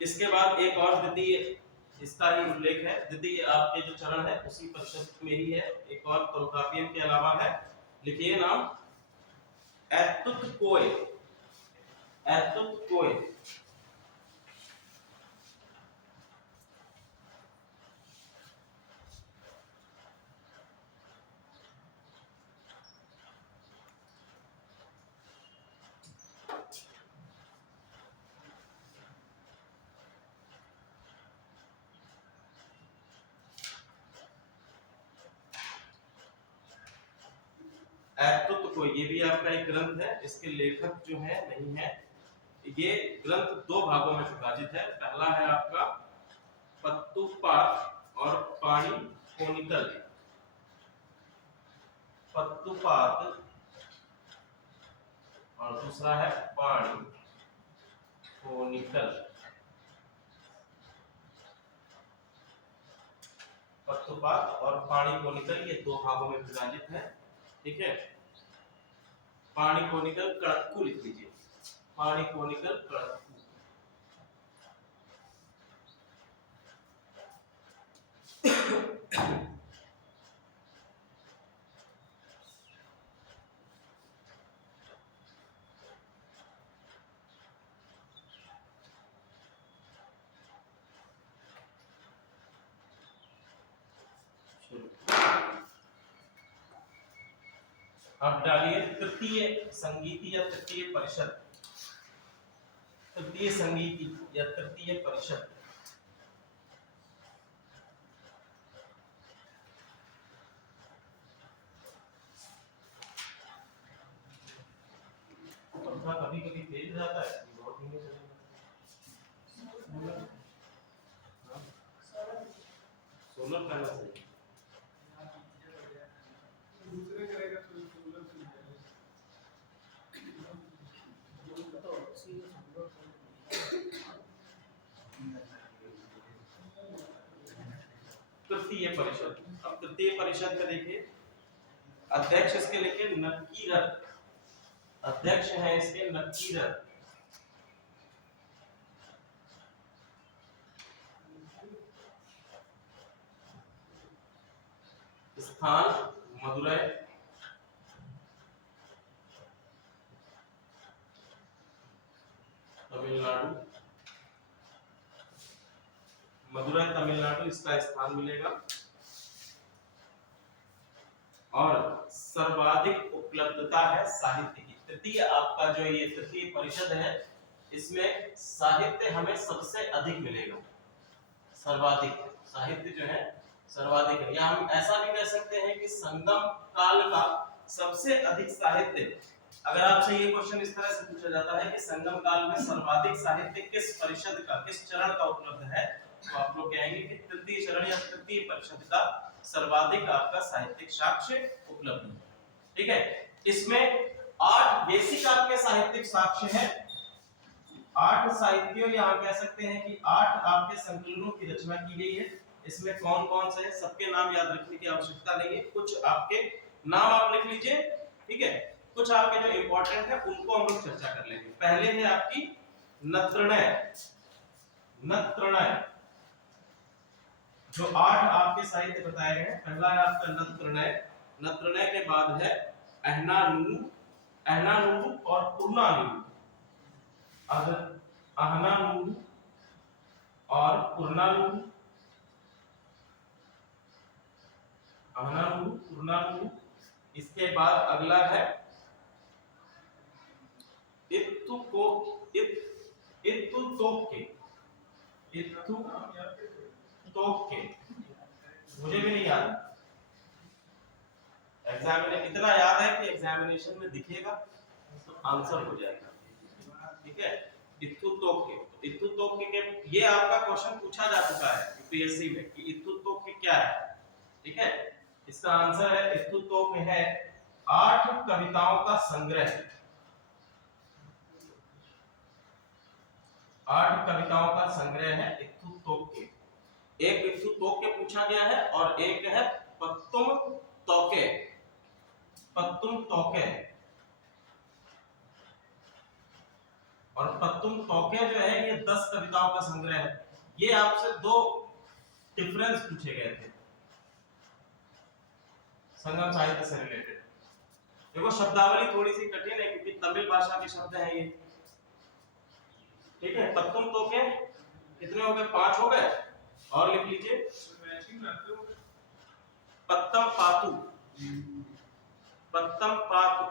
इसके बाद एक और द्वितीय, इसका ही उल्लेख है। द्वितीय आपके जो चरण है उसी परिषद में ही है, एक और तोल्कापियन के अलावा है। लिखिए नाम, एतुतकोय। एतुतकोय एतुतकोय, ये भी आपका एक ग्रंथ है। इसके लेखक जो है नहीं है। ये ग्रंथ 2 भागों में विभाजित है। पहला है आपका पत्तुपात और पाणी कोनिकल। पत्तुपात और दूसरा है पाणी कोनिकल। पत्तुपात और पाणी कोनिकल ये 2 भागों में विभाजित है। ठीक है, पाणी कोनिकल कड़क्कू लिख लीजिए, पाणी कोनिकल कड़क्कू। अब डालिए तृतीय संगीति या तृतीय परिषद। तृतीय संगीति या तृतीय परिषद, पंखा कभी कभी तेज जाता है, बहुत धीमे चलेगा। सोलर पैनल से दूसरे करेगा तो सोलर से तृतीय परिषद। अब तृतीय परिषद में देखिए, अध्यक्ष इसके लिखे नक्कीरर। अध्यक्ष है इसके नक्कीरर। स्थान मदुरै। तमिलनाडु। मदुरै तमिलनाडु इसका स्थान मिलेगा। और सर्वाधिक उपलब्धता है साहित्य की। तृतीय आपका जो ये तृतीय परिषद है, इसमें साहित्य हमें सबसे अधिक मिलेगा। सर्वाधिक साहित्य जो है सर्वाधिक है, या हम ऐसा भी कह सकते हैं कि संगम काल का सबसे अधिक साहित्य। अगर आपसे ये क्वेश्चन इस तरह से पूछा जाता है कि संगम काल में सर्वाधिक साहित्य किस परिषद का, किस चरण का उपलब्ध है, तो आप लोग कहेंगे कि तृतीय चरण या तृतीय परिषद का सर्वाधिक आपका साहित्यिक साक्ष्य उपलब्ध है। ठीक है, इसमें 8 बेसिक आपके साहित्यिक साक्ष्य हैं, 8 साहित्यों, या हम कह सकते हैं कि 8 आपके संकलनों की रचना की गई है। इसमें कौन कौन से हैं सबके नाम याद रखने की आवश्यकता नहीं है, कुछ आपके नाम आप लिख लीजिए। ठीक है, कुछ आपके जो इंपॉर्टेंट है उनको हम लोग चर्चा कर लेंगे। पहले है आपकी नत्रनय। नत्रनय जो 8 आपके साहित्य बताए गए हैं, पहला है आपका नत्रनय। नत्रनय के बाद है अहनानूर, अहनानूर और पुरनानूर, अहनानूर और पुरनानूर, अहनानूर पुरनानूर। इसके बाद अगला है इत्तुको, इत्तुतोके, इत्तुतोके, मुझे भी नहीं याद, एग्जामिनेशन इतना याद है कि एग्जामिनेशन में दिखेगा तो आंसर हो जाएगा। ठीक है, इत्तुतोके, इत्तुतोके के ये आपका क्वेश्चन पूछा जा चुका है यूपीएससी में कि इत्तुतोके क्या है। ठीक है, इसका आंसर है इत्तुतोके है 8 कविताओं का संग्रह, 8 कविताओं का संग्रह है इत्तुतोके। एक इत्तुतोके पूछा गया है और एक है पत्तुम तोके, पत्तुम तोके। और पत्तुम तोके जो है ये 10 कविताओं का संग्रह है। ये आपसे 2 डिफरेंस पूछे गए थे संगम साहित्य से रिलेटेड। देखो शब्दावली थोड़ी सी कठिन है क्योंकि तमिल भाषा के शब्द हैं ये। ठीक है, पत्तुम तोके कितने हो गए, 5 हो गए, और लिख लीजिए पत्तम पातु, पत्तम पातु,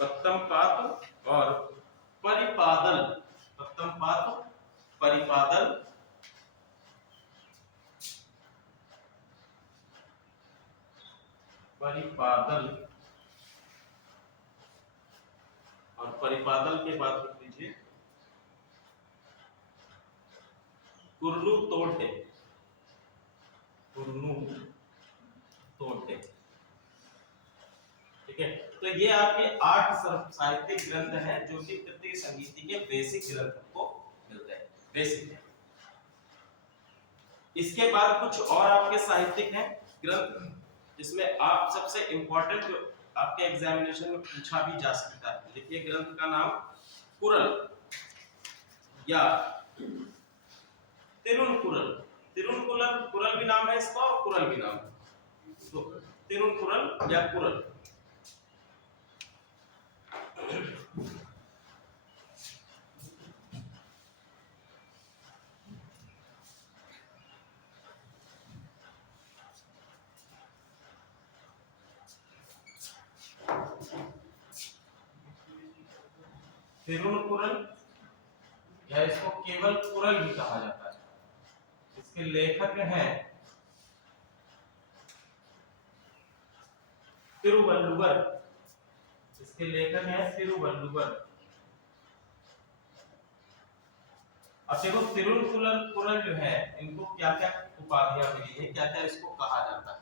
पत्तम पातु और परिपादल, पत्तम पातु परिपादल, परिपादल और परिपादल के बाद लिख लीजिए कुर्नू तोड़े, कुर्नू तोड़े। ठीक है, तो ये आपके 8 साहित्यिक ग्रंथ हैं जो कि तृतीय संगीति के बेसिक ग्रंथ को मिलते हैं, बेसिक। इसके बाद कुछ और आपके साहित्यिक हैं ग्रंथ जिसमें आप सबसे इंपॉर्टेंट जो आपके एग्जामिनेशन में पूछा भी जा सकता है। देखिए ग्रंथ का नाम कुरल या तिरुनकुरल, तिरुनकुरल, कुरल भी नाम है इसका और कुरल भी नाम है, तो तिरुनकुरल या कुरल। तिरुनकुरल या इसको केवल कुरल भी कहा जाता है। इसके लेखक हैं तिरुवल्लुवर, इसके लेखक हैं तिरुवल्लुवर। अब देखो तिरुनकुरल जो है इनको क्या क्या उपाधियां मिली है, क्या क्या इसको कहा जाता है।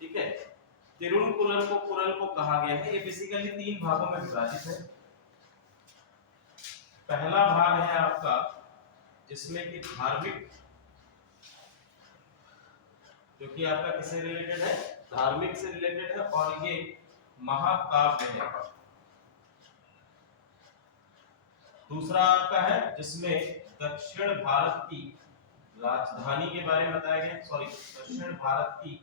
ठीक है, तिरुनकुरल को कहा गया है, ये बेसिकली 3 भागों में विभाजित है। पहला भाग है आपका जिसमें कि धार्मिक, जो कि आपका किससे रिलेटेड है, धार्मिक से रिलेटेड है, और ये महाकाव्य है। दूसरा आपका है जिसमें दक्षिण भारत की राजधानी के बारे में बताया गया, सॉरी दक्षिण भारत की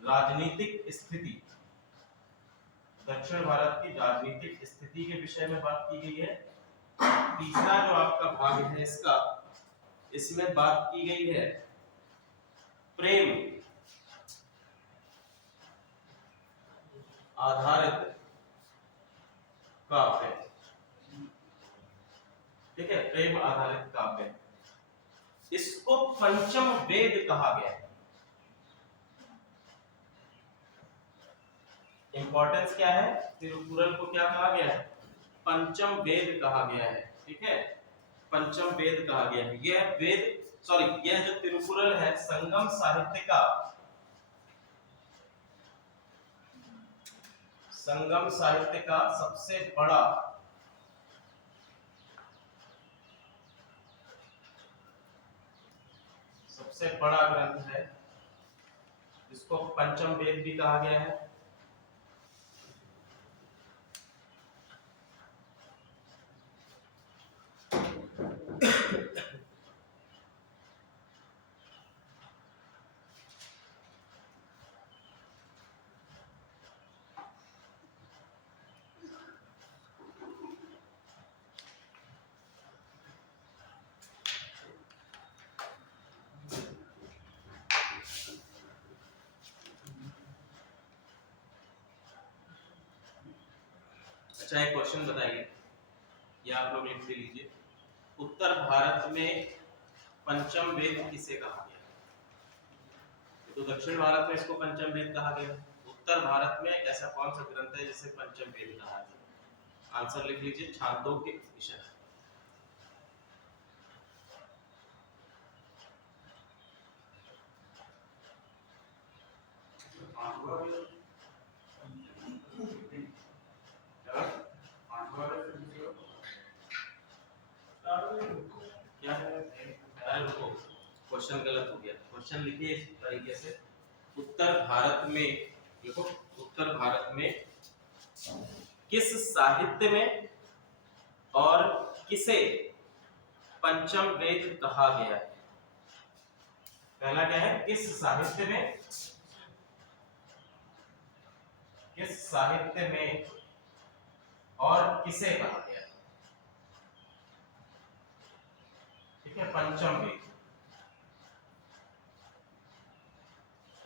राजनीतिक स्थिति, दक्षिण भारत की राजनीतिक स्थिति के विषय में बात की गई है। तीसरा जो आपका भाग है इसका, इसमें बात की गई है प्रेम आधारित काव्य, ठीक है, प्रेम आधारित काव्य, इसको पंचम वेद कहा गया है। इंपॉर्टेंस क्या है, तिरुकुरल को क्या कहा गया है, पंचम वेद कहा गया है। ठीक है, पंचम वेद कहा गया है। यह वेद सॉरी यह जो तिरुकुरल है संगम साहित्य का सबसे बड़ा ग्रंथ है, जिसको पंचम वेद भी कहा गया है। अच्छा, एक क्वेश्चन बताइए, ये आप लोग लिख लीजिए, उत्तर भारत में पंचम वेद किसे कहा गया? तो दक्षिण भारत में इसको पंचम वेद कहा गया, उत्तर भारत में ऐसा कौन सा ग्रंथ है जिसे पंचम वेद कहा गया? आंसर लिख लीजिए, छांदोग्य उपनिषद। क्या है? अरे रुको, क्वेश्चन गलत हो गया। क्वेश्चन लिखिए इस तरीके से, उत्तर भारत में, देखो उत्तर भारत में किस साहित्य में और किसे पंचम वेद कहा गया है? पहला क्या है, किस साहित्य में और किसे कहा गया है? ठीक है, पंचम वेद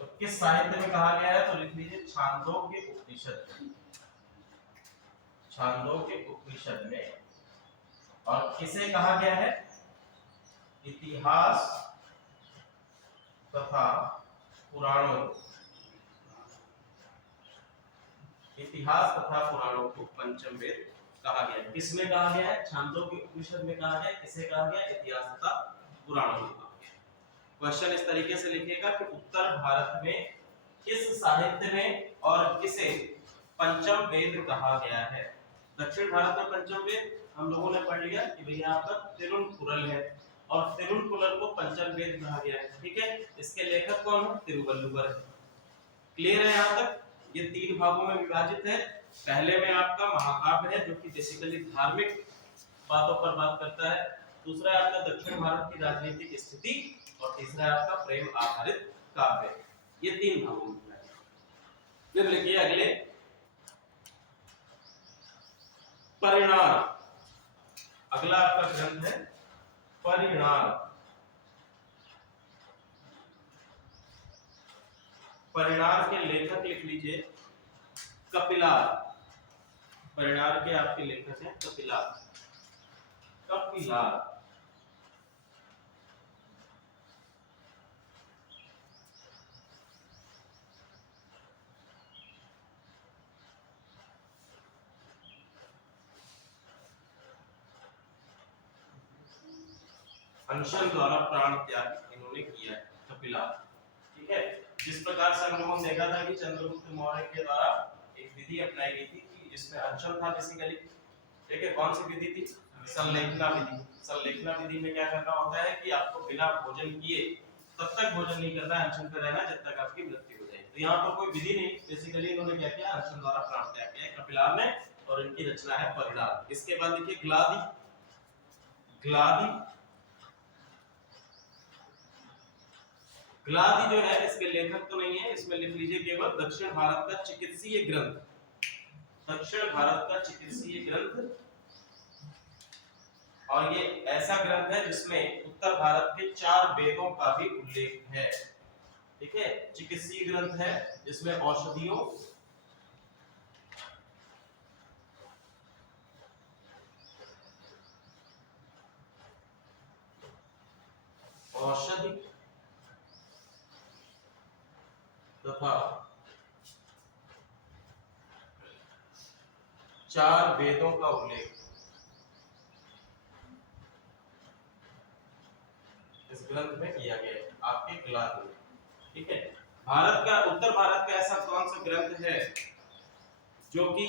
तो किस साहित्य में कहा गया है? तो लिख लीजिए छांदोग्य उपनिषद, छांदोग्य उपनिषद में। और किसे कहा गया है? इतिहास तथा पुराणों, इतिहास तथा पुराणों को पंचम वेद कहा गया है। किसमें कहा गया है? छांदोग्य उपनिषद में कहा गया। किसे कहा गया? इतिहास तथा पुराणों में कहा गया। क्वेश्चन इस तरीके से लिखिएगा कि उत्तर भारत में किस साहित्य में और किसे पंचम वेद कहा गया है? दक्षिण भारत में पंचम वेद हम लोगों ने पढ़ लिया कि भैया आपका तिरुकुरल है, और तिरुकुरल को पंचम वेद कहा गया है। ठीक है, इसके लेखक कौन है? तिरुवल्लुवर है। क्लियर है यहाँ तक? ये 3 भागों में विभाजित है। पहले में आपका महाकाव्य है, जो कि बेसिकली धार्मिक बातों पर बात करता है। दूसरा है आपका दक्षिण भारत की राजनीतिक स्थिति, और तीसरा है आपका प्रेम आधारित काव्य। ये 3 भागों में विभाजित। फिर लिखिए अगले, परिणाम। अगला आपका ग्रंथ है परिणाम। परिणाम के लेखक लिख लीजिए कपिलार। परिणाम के आपके लेखक हैं कपिलार। कपिलार अनशन द्वारा प्राण त्याग इन्होंने किया है, कपिलार। ठीक है, जिस प्रकार से हम लोगों ने देखा था कि चंद्रगुप्त मौर्य के द्वारा एक विधि अपनाई गई थी कि जिसमें अनशन था बेसिकली। ठीक है, कौन सी विधि थी? संलेखना विधि। संलेखना विधि में क्या करना होता है कि आपको बिना भोजन किए तब तक भोजन नहीं करना है, अनशन पर रहना जब तक आपकी मृत्यु हो जाए। तो यहाँ पर कोई विधि नहीं, बेसिकली इन्होंने क्या किया? अनशन द्वारा प्राण त्याग किया कपिलार ने, और इनकी रचना है परिणाम। इसके बाद देखिए ग्लादि। ग्लादि ग्लादि जो है इसके लेखक तो नहीं है, इसमें लिख लीजिए केवल दक्षिण भारत का चिकित्सीय ग्रंथ। दक्षिण भारत का चिकित्सीय ग्रंथ, और ये ऐसा ग्रंथ है जिसमें उत्तर भारत के 4 वेदों का भी उल्लेख है। ठीक है, चिकित्सीय ग्रंथ है जिसमें औषधियों 4 वेदों का उल्लेख इस ग्रंथ में किया गया है आपके क्लास में। ठीक है, भारत का उत्तर भारत का ऐसा कौन सा ग्रंथ है जो कि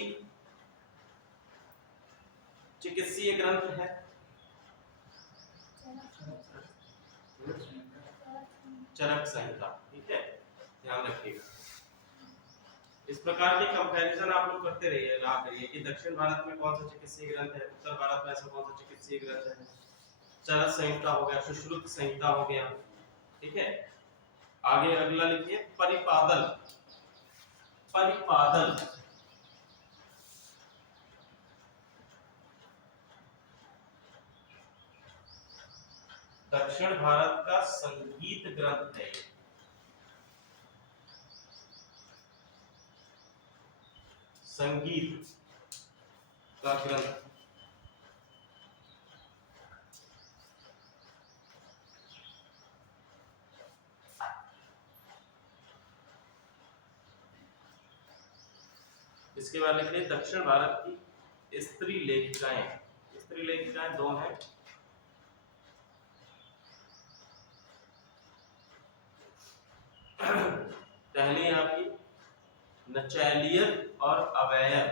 चिकित्सीय ग्रंथ है? चरक संहिता। ठीक है, ध्यान रखिएगा। इस प्रकार के कंपैरिजन आप लोग करते रहिए, ना करिए कि दक्षिण भारत में कौन सा चिकित्सीय ग्रंथ है, उत्तर भारत में ऐसा कौन सा चिकित्सीय ग्रंथ है। चरक संहिता हो गया, सुश्रुत संहिता हो गया। ठीक है, आगे अगला लिखिए परिपादल। परिपादल दक्षिण भारत का संगीत ग्रंथ है। संगीत का ग्रंथ। इसके बाद लिखिए दक्षिण भारत की स्त्री लेखिकाएं। स्त्री लेखिकाएं 2 हैं। पहली है आपकी नचैलियन और अवैयर।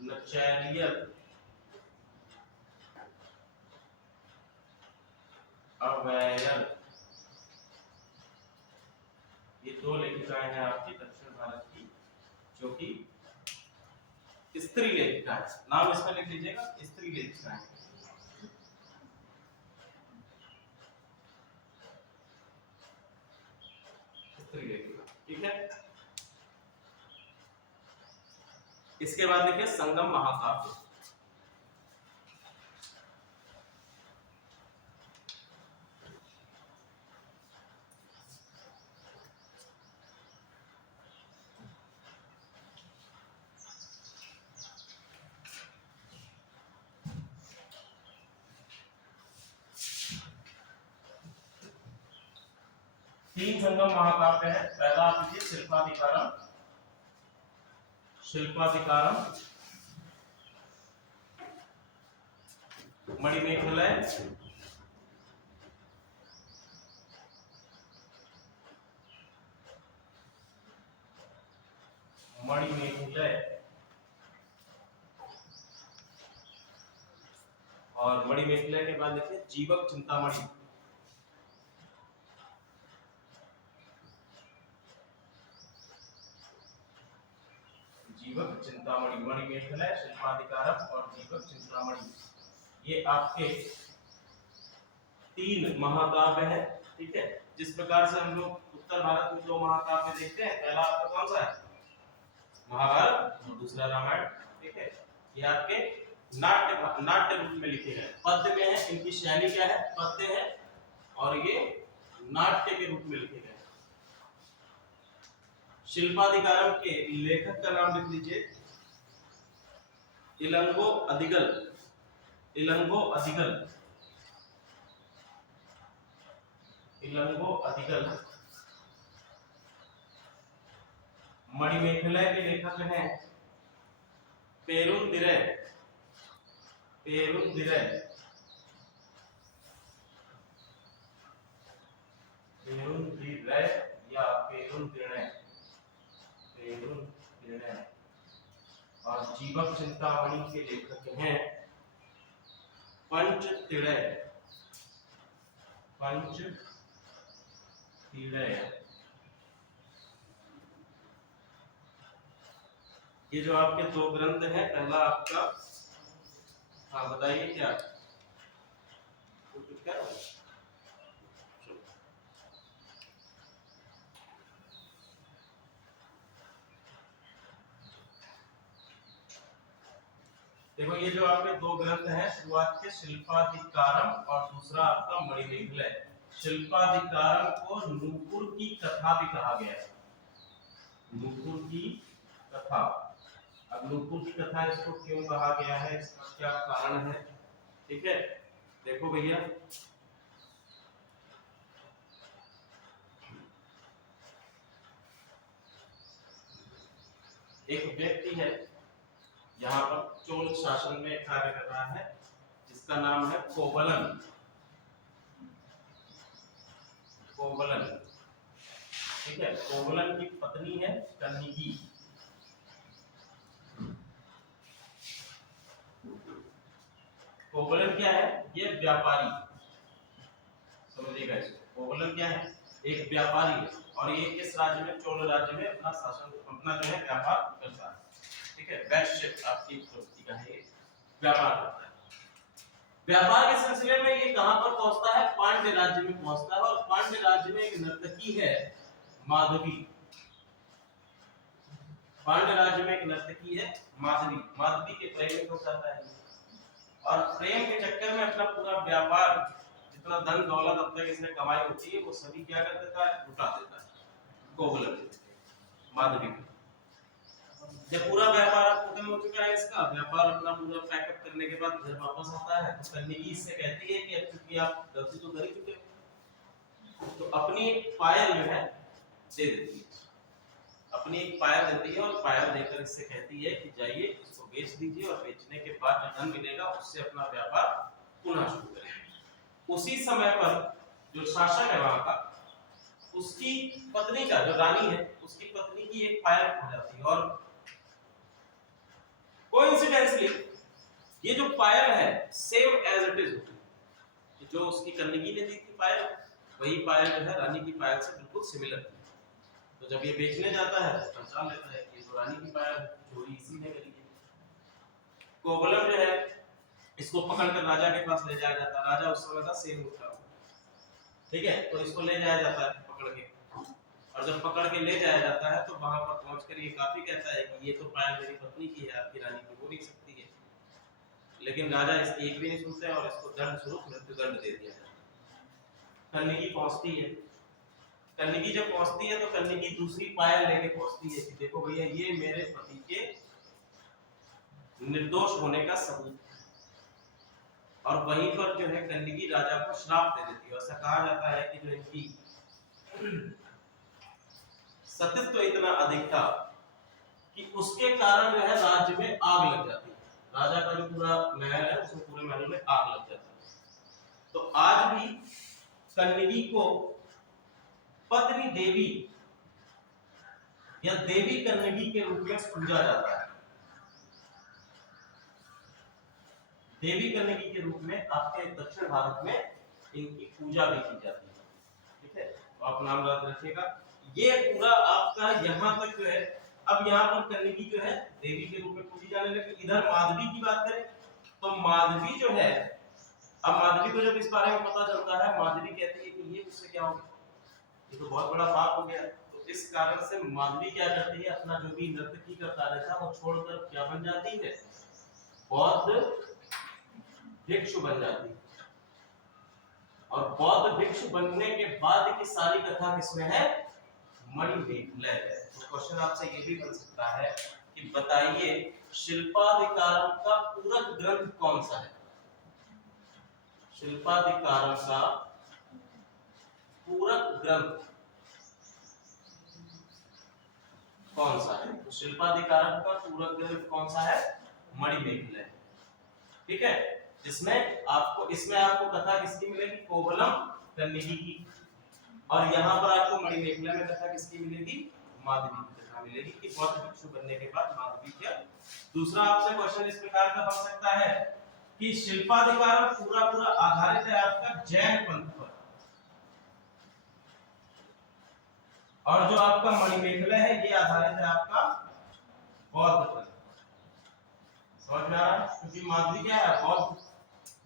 नचैलियन अवैयर, ये 2 लेखिकाएं हैं आपकी दक्षिण भारत की जो कि स्त्री लेखिकाएं। नाम इसमें लिख लीजिएगा, स्त्री लेखिकाएं। स्त्री लेखिका। ठीक है, इसके बाद देखिए संगम महाकाव्य। तीन संगम महाकाव्य है। पहला आप लिखिए शिल्पाधिकारम। शिल्पाधिकारम, मणिमेखलय, मणिमेखलय और मणिमेखलय के बाद देखिए जीवक चिंतामणि। जीवक चिंतामणि, मणिमेखलय, शिल्पाधिकारम और जीवक चिंतामणि, ये आपके 3 महाकाव्य हैं। ठीक है, जिस प्रकार से हम लोग उत्तर भारत में 2 महाकाव्य देखते हैं, पहला आपका कौन सा है? महाभारत और दूसरा रामायण। ठीक है, ये आपके नाट्य रूप में लिखे गए, पद्य में है। इनकी शैली क्या है? पद्य है और ये नाट्य के रूप में लिखे गए। शिल्पाधिकारम के लेखक का नाम लिख लीजिए इलंगो अधिगल। इलंगो अधिगल, इलंगो अधिगल। मणिमेखलय के लेखक हैं पेरुंदिरै। पेरुंदिरै, पेरुंदिरै या पेरुंदिरै, पेरुंदिरै। और जीवक चिंतामणि के लेखक हैं पंचतिड़ै। पंचतिड़ै, ये जो आपके 2 ग्रंथ हैं, पहला आपका, हाँ बताइए क्या देखो ये जो आपके 2 ग्रंथ हैं, शुरुआत के शिल्पाधिकारम और दूसरा आपका मणिमेखलय। शिल्पाधिकारम को नूपुर की कथा भी कहा गया है। नूपुर की कथा। अब नूपुर की कथा इसको क्यों कहा गया है, इसका क्या कारण है? ठीक है, देखो भैया, एक व्यक्ति है यहाँ पर चोल शासन में कार्य कर रहा है, जिसका नाम है कोवलन। कोवलन, ठीक है। कोवलन की पत्नी है कन्निगी। कोवलन क्या है? ये व्यापारी, समझिएगा इसको। कोवलन क्या है? एक व्यापारी है, और ये किस राज्य में? चोल राज्य में अपना शासन, अपना जो है व्यापार करता है, ठीक है। वैश्य आपकी प्रवृत्ति का है, व्यापार करता है। व्यापार के सिलसिले में ये कहां पर पहुंचता है? पांड्य राज्य में पहुंचता है। और पांड्य राज्य में एक नर्तकी है माधवी। पांड्य राज्य में एक नर्तकी है माधवी। माधवी के प्रेम में हो जाता है, और प्रेम के चक्कर में अपना पूरा व्यापार, जितना धन दौलत अब तक इसने कमाई होती है, वो सभी क्या कर देता है? लुटा देता है कोवलन माधवी को। जब पूरा व्यापार अब खत्म हो चुका है, इसका व्यापार अपना पूरा पैकअप करने के बाद घर वापस आता है, तो कन्निगी इससे कहती है कि अब चूंकि आप गलती तो कर ही चुके हो, तो अपनी एक पायल जो है दे देती है। अपनी एक पायल देती है, और पायल देकर इससे कहती है कि जाइए इसको बेच दीजिए, और बेचने के बाद जो धन मिलेगा उससे अपना व्यापार पुनः शुरू करें। उसी समय पर जो शासक है वहां का, उसकी पत्नी का, जो रानी है, उसकी पत्नी की एक पायल खो जाती है। और कोइंसिडेंटली ये जो पायल है सेम एज इट इज होती है, जो उसकी कन्निगी ने दी थी पायल, वही पायल जो है रानी की पायल से बिल्कुल सिमिलर थी। तो जब ये बेचने जाता है तो पहचान लेता है कि तो रानी की पायल चोरी इसी ने करी है। कोवलम जो है इसको पकड़कर राजा के पास ले जाया जाता है। राजा उस समय था सेन उठा, ठीक है। तो इसको ले जाया जाता है पकड़ के, और जब पकड़ के ले जाया जाता है तो वहां पर पहुंचकर ये काफी कहता है कि ये तो पायल मेरी पत्नी की है, आपकी रानी की हो नहीं सकती है। लेकिन राजा इसकी एक भी नहीं सुनते और इसको दंड स्वरूप मृत्युदंड दे दिया जाता है। कन्निगी पहुंचती है। कन्निगी जब पहुंचती है तो कन्निगी दूसरी पायल लेके पहुंचती है कि देखो भैया, ये मेरे पति के निर्दोष होने का सबूत है। और वहीं पर जो है कन्निगी राजा को श्राप दे देती है। ऐसा कहा जाता है कि जो इनकी सतीत्व इतना अधिक था कि उसके कारण जो है राज्य में आग लग जाती है। राजा का जो पूरा महल है उसमें पूरे महल में आग लग जाती है। तो आज भी कन्निगी को पत्नी देवी या देवी कन्निगी के रूप में पूजा जाता है। देवी कन्निगी के रूप में आपके दक्षिण भारत में इनकी पूजा भी की जाती है, ठीक है। तो आप नाम याद रखिएगा। ये पूरा आपका यहाँ तक जो है, अब यहाँ पर कन्निगी जो है देवी के रूप में पूजी जाने लगी। इधर माधवी की बात करें तो माधवी जो है, अब माधवी को जब इस बारे में पता चलता है, माधवी कहती है कि ये मुझसे क्या हो गया, ये तो बहुत बड़ा पाप हो गया। तो इस कारण से माधवी क्या करती है, अपना जो भी नर्तकी का कार्य था वो छोड़कर क्या बन जाती है? बौद्ध भिक्षु बन जाती है। और बौद्ध भिक्षु बनने के बाद की सारी कथा किसमें है? मणिमेखला है। तो क्वेश्चन आपसे ये भी बन सकता है कि बताइए शिल्पाधिकारम का पूरक ग्रंथ कौन सा है? शिल्पाधिकारम का पूरक ग्रंथ कौन सा है? तो शिल्पाधिकारम का पूरक ग्रंथ कौन सा है? मणिमेखला है, ठीक है। जिसमें आपको, इसमें आपको कथा किसकी मिलेगी? कोवलम कन्निगी की। और यहाँ पर आपको मणिमेखला में कथा किसकी मिलेगी? माधवी की कथा मिलेगी कि बौद्ध भिक्षु बनने के बाद माधवी क्या। दूसरा आपसे क्वेश्चन इस प्रकार का बन सकता है कि शिल्पाधिकारम पूरा पूरा आधारित है आपका जैन पंथ पर, और जो आपका मणिमेखला है ये आधारित है आपका बौद्ध पंथ। समझ में आ रहा है? क्योंकि माधवी क्या है? बौद्ध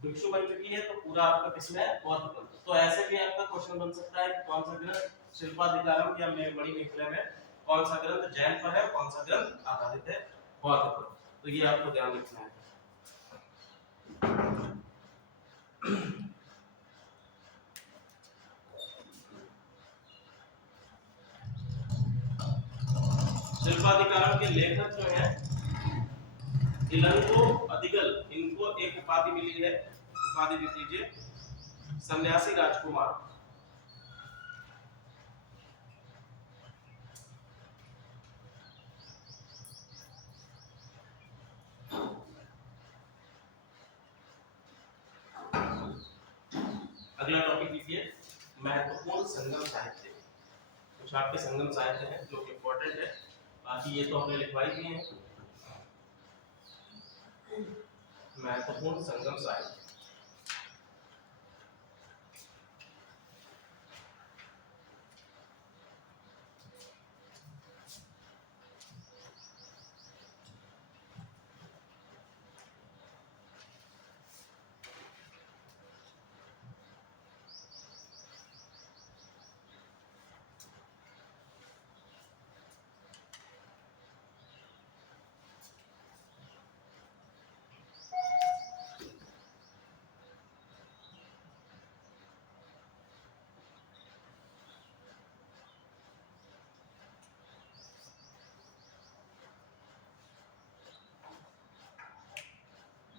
भिक्षु बन चुकी है, तो पूरा आपका किसमें है? बौद्ध पंथ। तो ऐसे भी आपका क्वेश्चन बन सकता है कि कौन सा ग्रंथ शिल्पाधिकारम या मणिमेखला में कौन सा ग्रंथ जैन पर है, कौन सा ग्रंथ आधारित है बौद्ध पर। तो ये आपको ध्यान रखना है। शिल्पाधिकारम के लेखक जो है इलंगो अदिगल, इनको एक उपाधि मिली है, उपाधि लिख लीजिए, सन्यासी राजकुमार। अगला टॉपिक लिखिए महत्वपूर्ण संगम साहित्य। कुछ आपके संगम साहित्य हैं जो इम्पोर्टेंट है, बाकी ये तो हमने लिखवाई दिए हैं। महत्वपूर्ण संगम साहित्य।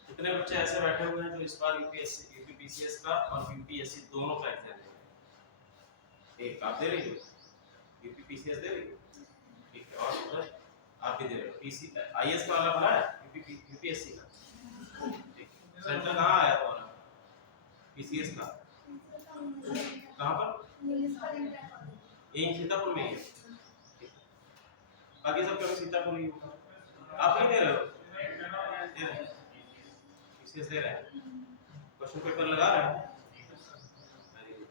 कितने बच्चे ऐसे बैठे हुए हैं जो इस बार यूपीएससी यूपीपीसीएस का और यूपीएससी दोनों का एग्जाम देंगे? एक आप दे रही हो, यूपीपीसीएस दे रही हो, ठीक है, और उधर आप भी दे रहे हो। पीसी आईएएस का वाला भरा है यूपीएससी का, ठीक है। सेंटर कहाँ आया तुम्हारा पीसीएस का? कहाँ पर? यही सीतापुर में ही है, बाकी सब कभी सीतापुर ही होगा। आप नहीं दे रहे हो? दे रहे हैं, पीसीएस दे रहे हैं। क्वेश्चन पेपर लगा रहे हैं,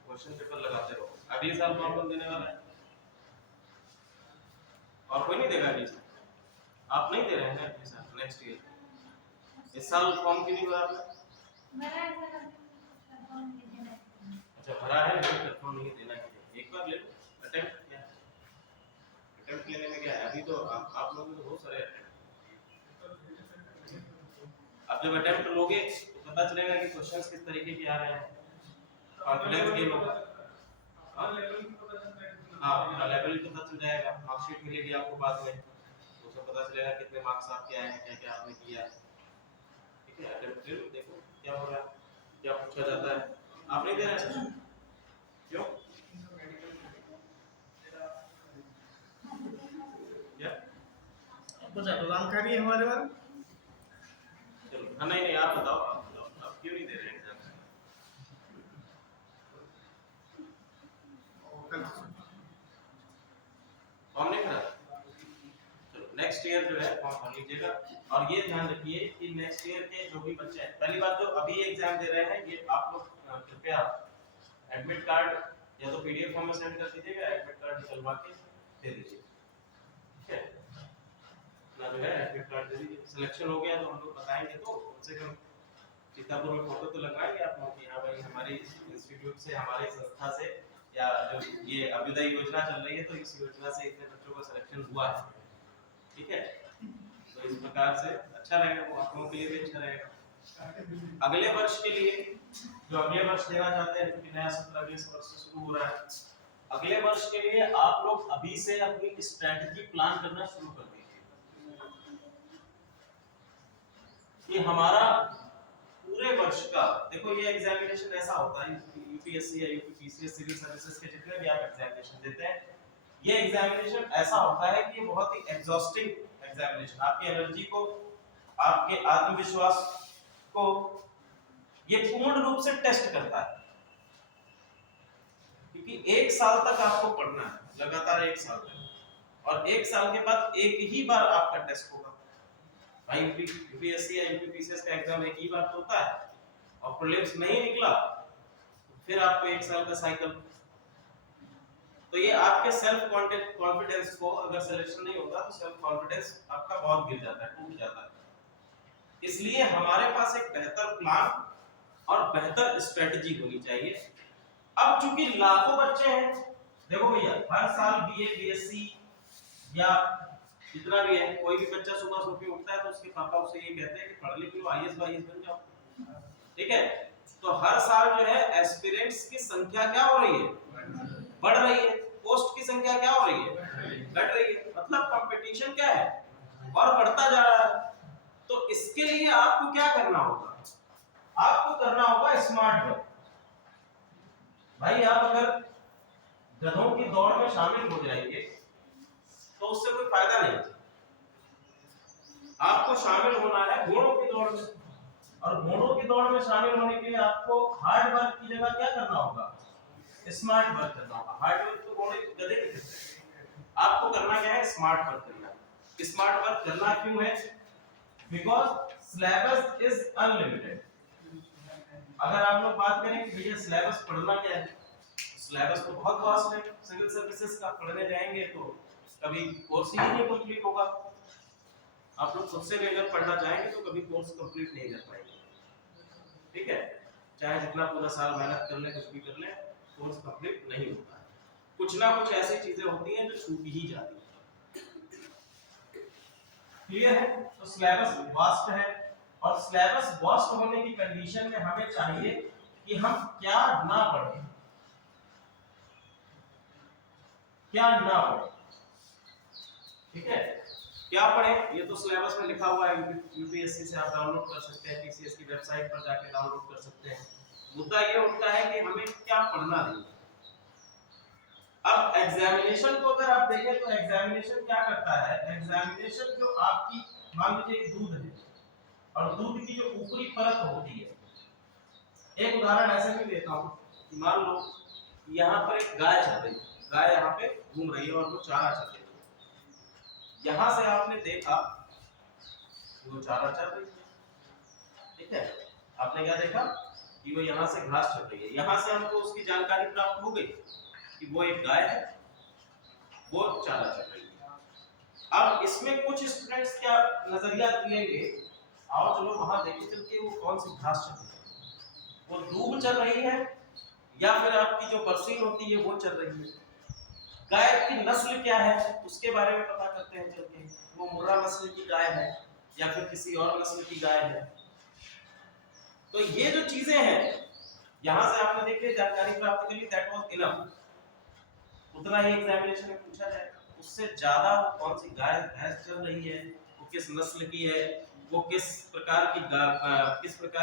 क्वेश्चन पेपर लगाते रहो। अगले साल कौन कौन देने वाला है? और कोई नहीं देगा अगले साल? आप नहीं दे रहे हैं अगले साल, नेक्स्ट ईयर? इस साल फॉर्म क्यों नहीं भरा आपने? अच्छा भरा है लेकिन कंफर्म नहीं देना है। एक बार ले लो, अटेम्प्ट किया, अटेम्प्ट लेने में क्या है? अभी तो आप लोगों को बहुत सारे अटेम्प्ट, अब जब अटेम्प्ट लोगे तो पता चलेगा कि क्वेश्चंस किस तरीके के आ रहे हैं, कॉन्फिडेंस गेन होगा। हां लेवल पता चल जाएगा, मार्कशीट मिलेगी आपको बाद में, तो उससे पता चलेगा कितने मार्क्स आपके आए हैं, क्या क्या आपने किया, ठीक है। अटेम्प्ट ले लो, देखो क्या हो रहा है, क्या पूछा जाता है। आप नहीं दे रहे हैं? क्यों? क्या कुछ जानकारी है हमारे बारे में? चलो हाँ, नहीं आप बताओ, आप क्यों नहीं दे रहे हैं एग्जाम? फॉर्म नहीं भरा? चलो नेक्स्ट ईयर जो है फॉर्म भर लीजिएगा। और ये ध्यान रखिए कि नेक्स्ट ईयर के जो भी बच्चे हैं, पहली बात जो अभी एग्जाम दे रहे हैं, ये आप लोग कृपया एडमिट कार्ड या तो पीडीएफ फॉर्म में सेंड कर दीजिएगा, एडमिट कार्ड निकलवा के दे दीजिए, ठीक है ना? जो है एडमिट कार्ड दे दीजिए। सिलेक्शन हो गया तो हम लोग बताएंगे, तो उनसे हम सीतापुर में फोटो तो लगाएंगे आप लोग कि हाँ भाई हमारे इंस्टीट्यूट से, हमारे संस्था से, या जो ये अभ्युदय योजना चल रही है तो इस योजना से इतने बच्चों का सिलेक्शन हुआ है, ठीक है। तो इस प्रकार से अच्छा रहेगा, वो आप लोगों के लिए भी अच्छा रहेगा। अगले वर्ष के लिए जो अगले वर्ष देना चाहते हैं, क्योंकि नया सत्र अगले वर्ष से शुरू हो रहा है, अगले वर्ष के लिए आप लोग अभी से अपनी स्ट्रेटजी प्लान करना शुरू कर दीजिए कि हमारा पूरे वर्ष का, देखो ये एग्जामिनेशन ऐसा होता है, यूपीएससी या यूपीपीसीएस सिविल सर्विसेज के जितने भी आप एग्जामिनेशन देते हैं, ये एग्जामिनेशन ऐसा होता है कि बहुत ही एग्जॉस्टिंग एग्जामिनेशन, आपकी एनर्जी को, आपके आत्मविश्वास को ये पूर्ण रूप से टेस्ट करता है, क्योंकि एक साल तक आपको पढ़ना है, लगातार एक साल तक, और एक साल के बाद एक ही बार आपका टेस्ट होगा। भाई यूपीएससी या यूपीपीसीएस का एग्जाम एक ही बार होता है, और प्रीलिम्स नहीं निकला फिर आपको एक साल का साइकिल। तो ये आपके सेल्फ कॉन्फिडेंस को, अगर सिलेक्शन नहीं होता तो सेल्फ कॉन्फिडेंस आपका बहुत गिर जाता है, टूट जाता है। इसलिए हमारे पास एक बेहतर प्लान और बेहतर स्ट्रेटजी होनी चाहिए। अब चूंकि लाखों बच्चे हैं, देखो भैया हर साल बीए बीएससी या जितना भी है, कोई भी बच्चा सुबह सो के उठता है तो उसके पापा उसे ये कहते हैं कि पढ़ लिख लो, आईएएस वाईएएस बन जाओ, ठीक है। तो हर साल जो है एस्पिरेंट्स की संख्या क्या हो रही है? बढ़ रही है। पोस्ट की संख्या क्या हो रही है? घट रही है। मतलब कंपटीशन क्या है? और बढ़ता जा रहा है। तो इसके लिए आपको क्या करना होगा? आपको करना होगा स्मार्ट वर्क। भाई आप अगर गधों की दौड़ में शामिल हो जाएंगे तो उससे कोई फायदा नहीं। आपको शामिल होना है घोड़ों की दौड़ में। और घोड़ों की दौड़ में शामिल होने के लिए आपको हार्ड वर्क की जगह क्या करना होगा, स्मार्ट वर्क करना होगा। हार्ड वर्क तो घोड़े गधे के करते हैं, आपको करना क्या है, स्मार्ट वर्क करना है। स्मार्ट वर्क करना क्यों है, बिकॉज सिलेबस इज अनलिमिटेड। अगर आप लोग बात करें कि भैया सिलेबस पढ़ना क्या है, सिलेबस तो बहुत वास्ट है। सिविल सर्विसेज का पढ़ने जाएंगे तो कभी कोर्स ही नहीं कंप्लीट होगा। आप लोग खुद से भी अगर पढ़ना चाहेंगे तो कभी कोर्स कंप्लीट नहीं कर पाएंगे, ठीक है। चाहे जितना पूरा साल मेहनत कर ले, कुछ भी कर ले, कोर्स कंप्लीट नहीं होता है। कुछ ना कुछ ऐसी चीजें होती हैं जो छूट ही जाती है। क्लियर है? तो सिलेबस वास्ट है, और सिलेबस वास्ट होने की कंडीशन में हमें चाहिए कि हम क्या ना पढ़ें, क्या ना पढ़ें, ठीक है। क्या पढ़ें, ये तो सिलेबस में लिखा हुआ है, यूपीएससी से आप डाउनलोड कर सकते हैं, टीसीएस की वेबसाइट पर जाके डाउनलोड कर सकते हैं। मुद्दा ये उठता है कि हमें क्या पढ़ना है। अब एग्जामिनेशन को अगर आप देखें तो एग्जामिनेशन क्या करता है, एग्जामिनेशन जो आपकी, मान लीजिए एक दूध है और दूध की जो ऊपरी परत होती है, एक उदाहरण ऐसे भी देता हूं कि मान लो यहाँ पर एक गाय चल रही है, गाय यहाँ पे घूम रही है और वो चारा चल रही है। यहां से आपने देखा वो चारा चल रही है, ठीक है। आपने क्या देखा कि वो यहाँ से घास चल रही है, यहाँ से हमको उसकी जानकारी प्राप्त हो गई कि वो एक गाय है, वो चारा चल रही है। अब इसमें कुछ स्टूडेंट्स क्या नजरिया लेंगे, आओ चलो वहां देखें चल के वो कौन सी घास चल रही है, वो दूब चल रही है या फिर आपकी जो बरसीन होती है वो चल रही है। गाय की नस्ल क्या है उसके बारे में पता करते हैं चल के, वो मुर्रा नस्ल की गाय है या फिर किसी और नस्ल की गाय है। तो ये जो चीजें हैं यहां से आपने देखिए जानकारी प्राप्त कर ली, दैट वाज इनफ। उतना ही एग्जामिनेशन में पूछा जाएगा, उससे ज्यादा वो कौन सी गाय भैंस चल रही है, वो किस नस्ल की है, वो किस प्रकार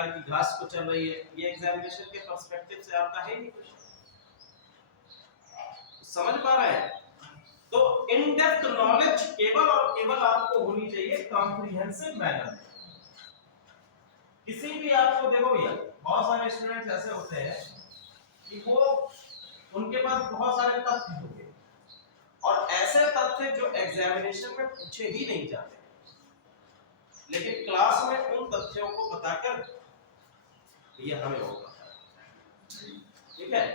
की घास को चल रही है, ये एग्जामिनेशन के पर्सपेक्टिव से आपका है नहीं क्वेश्चन। समझ पा रहे हैं? तो इन डेप्थ नॉलेज केवल और केवल आपको होनी चाहिए कॉम्प्रिहेंसिव मैनर में। किसी भी आपको देखो भैया, बहुत सारे स्टूडेंट्स ऐसे होते हैं कि वो उनके पास बहुत सारे तथ्य होंगे और ऐसे तथ्य जो एग्जामिनेशन में पूछे ही नहीं जाते, लेकिन क्लास में उन तथ्यों को बताकर ये हमें होगा, ठीक है।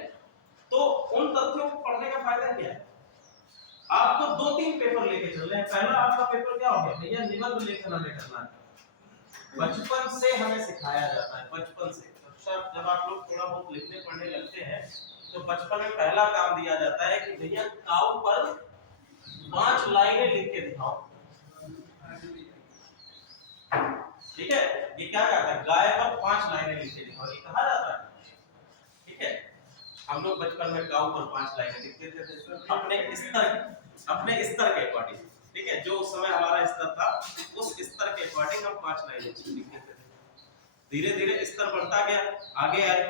तो उन तथ्यों को पढ़ने का फायदा क्या है, आपको 2-3 पेपर लेके चल रहे हैं। पहला आपका पेपर क्या हो गया भैया, निबंध लेखन हमें करना है। बचपन से हमें सिखाया जाता है, बचपन से जब आप लोग थोड़ा बहुत लिखने पढ़ने लगते हैं तो बचपन में पहला काम दिया जाता है कि भैया काऊ पर 5 लाइनें लिख के दिखाओ, ठीक है। ये क्या कहता है, गाय पर 5 लाइनें लिख के दिखाओ, ये कहा जाता है, ठीक है। हम लोग बचपन में काऊ पर 5 लाइनें लिखते थे अपने स्तर के अकॉर्डिंग, ठीक है। जो उस समय हमारा स्तर था उस स्तर के अकॉर्डिंग हम 5 लाइनें लिखते थे। धीरे धीरे स्तर बढ़ता गया, आगे आए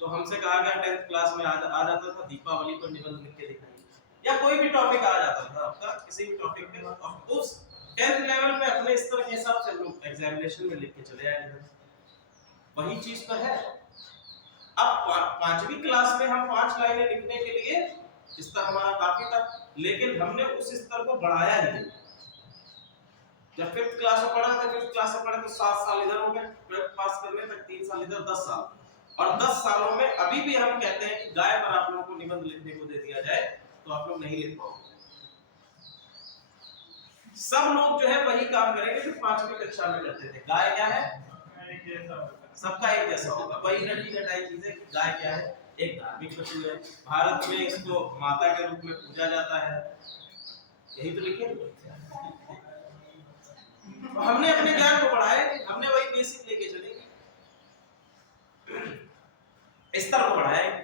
तो हमसे कहा गया 10th क्लास में आ जाता था दीपावली पर निबंध लिख के दिखाइए, या कोई भी टॉपिक आ जाता था आपका, किसी भी टॉपिक पे। ऑफ कोर्स 10th लेवल पे अपने स्तर के हिसाब से लोग एग्जामिनेशन में लिख के चले आए, वही चीज तो है। अब 5वीं क्लास में हम 5 लाइनें लिखने के लिए स्तर हमारा काफी था, लेकिन हमने उस स्तर को बढ़ाया ही नहीं। जब 5th क्लास में पढ़ा तो 5th क्लास में पढ़े तो 7 साल इधर हो गए, 12th पास करने तक 3 साल इधर, 10 साल। और 10 सालों में अभी भी हम कहते हैं कि गाय पर आप लोगों को निबंध लिखने को दे दिया जाए तो आप लोग नहीं लिख पाओगे। सब लोग जो है वही काम करेंगे जो 5वीं कक्षा में करते थे। गाय क्या है, सबका एक जैसा होगा, वही रटी रटाई चीजें। गाय क्या है, एक धार्मिक पशु है, भारत में इसको माता के रूप में पूजा जाता है, यही तो लिखे। तो हमने अपने ज्ञान को बढ़ाया, हमने वही बेसिक लेके चले, स्तर को बढ़ाया।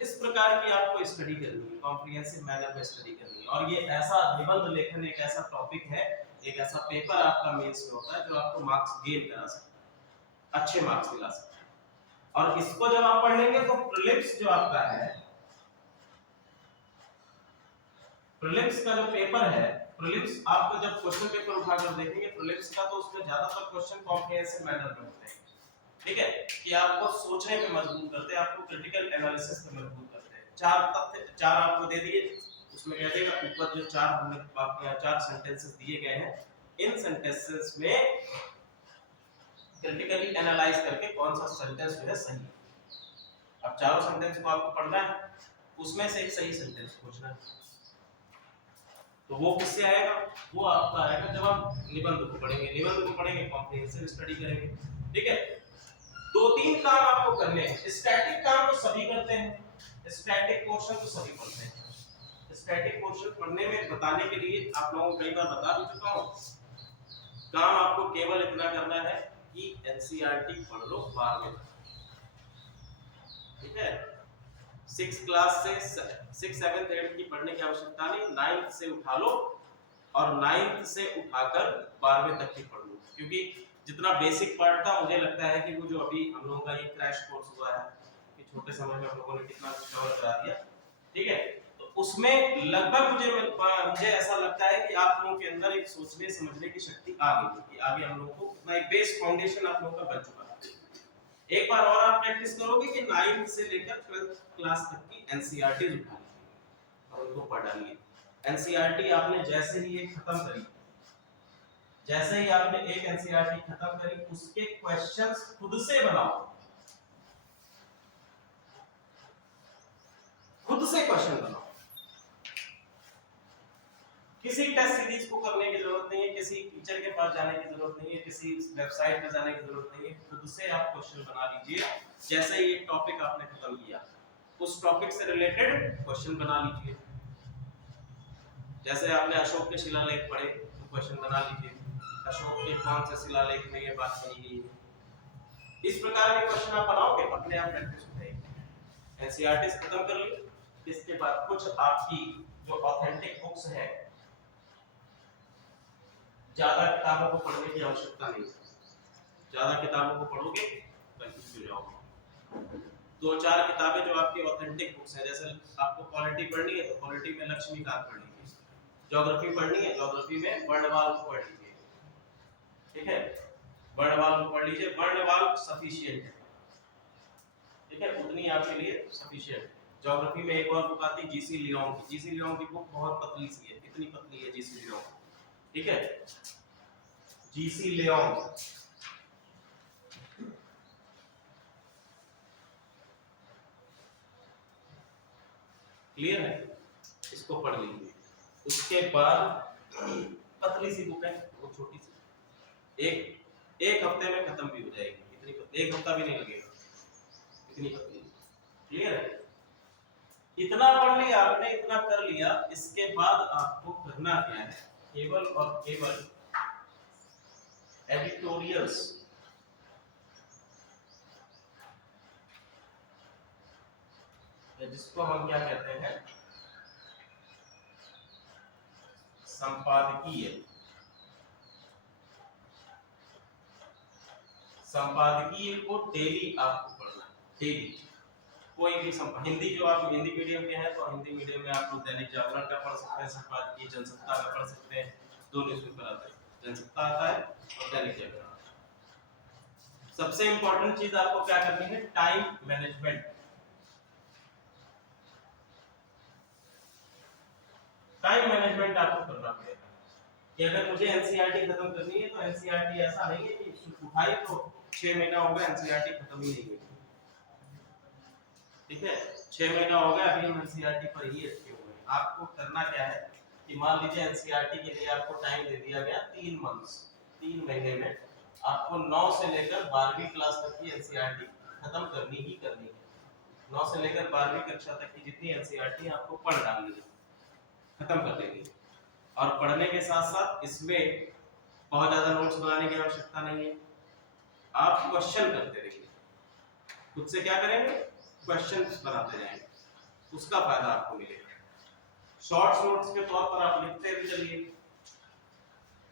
इस प्रकार की आपको स्टडी करनी है, कॉम्प्रिहेंसिव मैनर में स्टडी करनी है। और ये ऐसा निबंध लेखन एक ऐसा टॉपिक है, एक ऐसा पेपर आपका मेंस में होता है जो आपको मार्क्स गेन करा सकता है, अच्छे मार्क्स दिला सकता है। और इसको जब आप पढ़ लेंगे तो प्रीलिम्स जो आपका है, प्रीलिम्स का जो पेपर है प्रीलिम्स आपको जब क्वेश्चन पेपर उठाकर देखेंगे प्रीलिम्स का, तो उसमें ज्यादातर क्वेश्चन कॉम्प्रिहेंसिव मैनर में होते हैं, ठीक है, कि आपको सोचने पे मजबूर करते हैं, आपको क्रिटिकल एनालिसिस पे मजबूर करते हैं। चार तथ्य, चार आपको दे दिए, उसमें कह देगा ऊपर जो चार हमने आपके यहाँ चार सेंटेंसेस दिए गए हैं, इन सेंटेंसेस में क्रिटिकली एनालाइज करके कौन सा सेंटेंस जो है सही है। अब चारों सेंटेंस को आपको पढ़ना है, उसमें से एक सही सेंटेंस खोजना है। तो वो किससे आएगा? वो आपका आएगा जब आप निबंध को पढ़ेंगे, निबंध को पढ़ेंगे कॉम्प्रिहेंसिव स्टडी करेंगे, ठीक है। दो तीन काम आपको करने हैं। स्टैटिक काम तो सभी करते हैं, स्टैटिक पोर्शन तो सभी पढ़ते हैं। स्टैटिक पोर्शन पढ़ने में बताने के लिए आप लोगों को कई बार बता भी चुका हूं। काम आपको केवल इतना करना है कि एनसीईआरटी पढ़ लो 12वीं तक, ठीक है। 6 क्लास से 6 7 8 की पढ़ने की आवश्यकता नहीं, 9th से उठा लो और 9th से उठाकर 12वीं तक की पढ़ लो, क्योंकि जितना बेसिक पार्ट था मुझे लगता है कि वो जो अभी हम लोगों का ये क्रैश कोर्स हुआ है कि छोटे समय में हम लोगों ने कितना कवर करा दिया, ठीक है, तो उसमें लगभग मुझे ऐसा लगता है कि आप लोगों के अंदर एक सोचने समझने की शक्ति आ गई है कि आगे हम लोगों को कितना एक बेस फाउंडेशन आप लोगों का बन चुका है। एक बार और आप प्रैक्टिस करोगे कि 9th से लेकर 12th क्लास तक की एनसीईआरटी उठा लीजिए और उनको पढ़ डालिए। एनसीईआरटी आपने जैसे ही ये खत्म करी, जैसे ही आपने एक एनसीईआरटी खत्म करी, उसके क्वेश्चंस खुद से बनाओ, खुद से क्वेश्चन बनाओ। किसी टेस्ट सीरीज को करने की जरूरत नहीं है, किसी टीचर के पास जाने की जरूरत नहीं है, किसी वेबसाइट पे जाने की जरूरत नहीं है, खुद से आप क्वेश्चन बना लीजिए। जैसे ही एक टॉपिक आपने खत्म किया, उस टॉपिक से रिलेटेड क्वेश्चन बना लीजिए। जैसे आपने अशोक के शिलालेख पढ़े तो क्वेश्चन बना लीजिए, अशोक के कौन से शिलालेख में ये बात कही गई है। इस प्रकार के क्वेश्चन आप बनाओगे, अपने आप प्रैक्टिस हो जाएगी। एनसीईआरटी से खत्म कर ली, इसके बाद कुछ आपकी जो ऑथेंटिक बुक्स है, ज्यादा किताबों को पढ़ने की आवश्यकता नहीं है। ज्यादा किताबों को पढ़ोगे कंफ्यूज हो जाओगे। दो चार किताबें जो आपकी ऑथेंटिक बुक्स हैं, जैसे आपको पॉलिटी पढ़नी है तो पॉलिटी में लक्ष्मीकांत पढ़ लीजिए, ज्योग्राफी पढ़नी है ज्योग्राफी में वर्णवाल को पढ़ लीजिए, ठीक है, वर्णवाल को पढ़ लीजिए। वर्णवाल सफिशिएंट है, ठीक है, उतनी आपके लिए सफिशिएंट है। ज्योग्राफी में एक और बुक आती है जीसी लियोंग की, जीसी लियोंग की बुक बहुत पतली सी है, इतनी पतली है जीसी लियोंग, ठीक है, जीसी लियोंग। क्लियर है? इसको पढ़ लीजिए। उसके बाद पतली सी बुक है, वो छोटी सी, एक हफ्ते में खत्म भी हो जाएगी, इतनी एक हफ्ता भी नहीं लगेगा, इतनी पतली। क्लियर है? इतना पढ़ लिया आपने, इतना कर लिया, इसके बाद आपको करना क्या है, केवल और केवल एडिटोरियल्स, जिसको हम क्या कहते हैं, संपादकीय, संपादकीय को डेली आपको पढ़ना है, डेली। कोई भी हिंदी, जो आप हिंदी मीडियम के हैं तो हिंदी मीडियम में आप लोग दैनिक जागरण का पढ़ सकते हैं, संपादकीय जनसत्ता का पढ़ सकते हैं, दो न्यूज़पेपर आते हैं, जनसत्ता आता है और दैनिक जागरण। सबसे इंपॉर्टेंट चीज आपको क्या करनी है, टाइम मैनेजमेंट। टाइम मैनेजमेंट आपको करना पड़ेगा कि अगर मुझे एनसीईआरटी खत्म करनी है तो एनसीईआरटी ऐसा नहीं है कि उठाई तो 6 महीना हो गया एनसीईआरटी खत्म ही नहीं हुई, ठीक है, 6 महीना हो गया अभी हम एनसीईआरटी पर ही अटके हुए हैं। आपको करना क्या है कि मान लीजिए एनसीईआरटी के लिए आपको टाइम दे दिया गया 3 मंथ्स, 3 महीने में आपको 9 से लेकर 12वीं क्लास तक की एनसीईआरटी खत्म करनी ही करनी है। 9 से लेकर 12वीं कक्षा तक की जितनी एनसीईआरटी आपको पढ़ डालनी है, खत्म कर देनी है। और पढ़ने के साथ साथ इसमें बहुत ज्यादा नोट्स बनाने की आवश्यकता नहीं है, आप क्वेश्चन करते रहिए, खुद से क्या करेंगे, क्वेश्चन बनाते जाएंगे, उसका फायदा आपको मिलेगा। शॉर्ट्स नोट्स के तौर पर आप लिखते भी चलिए,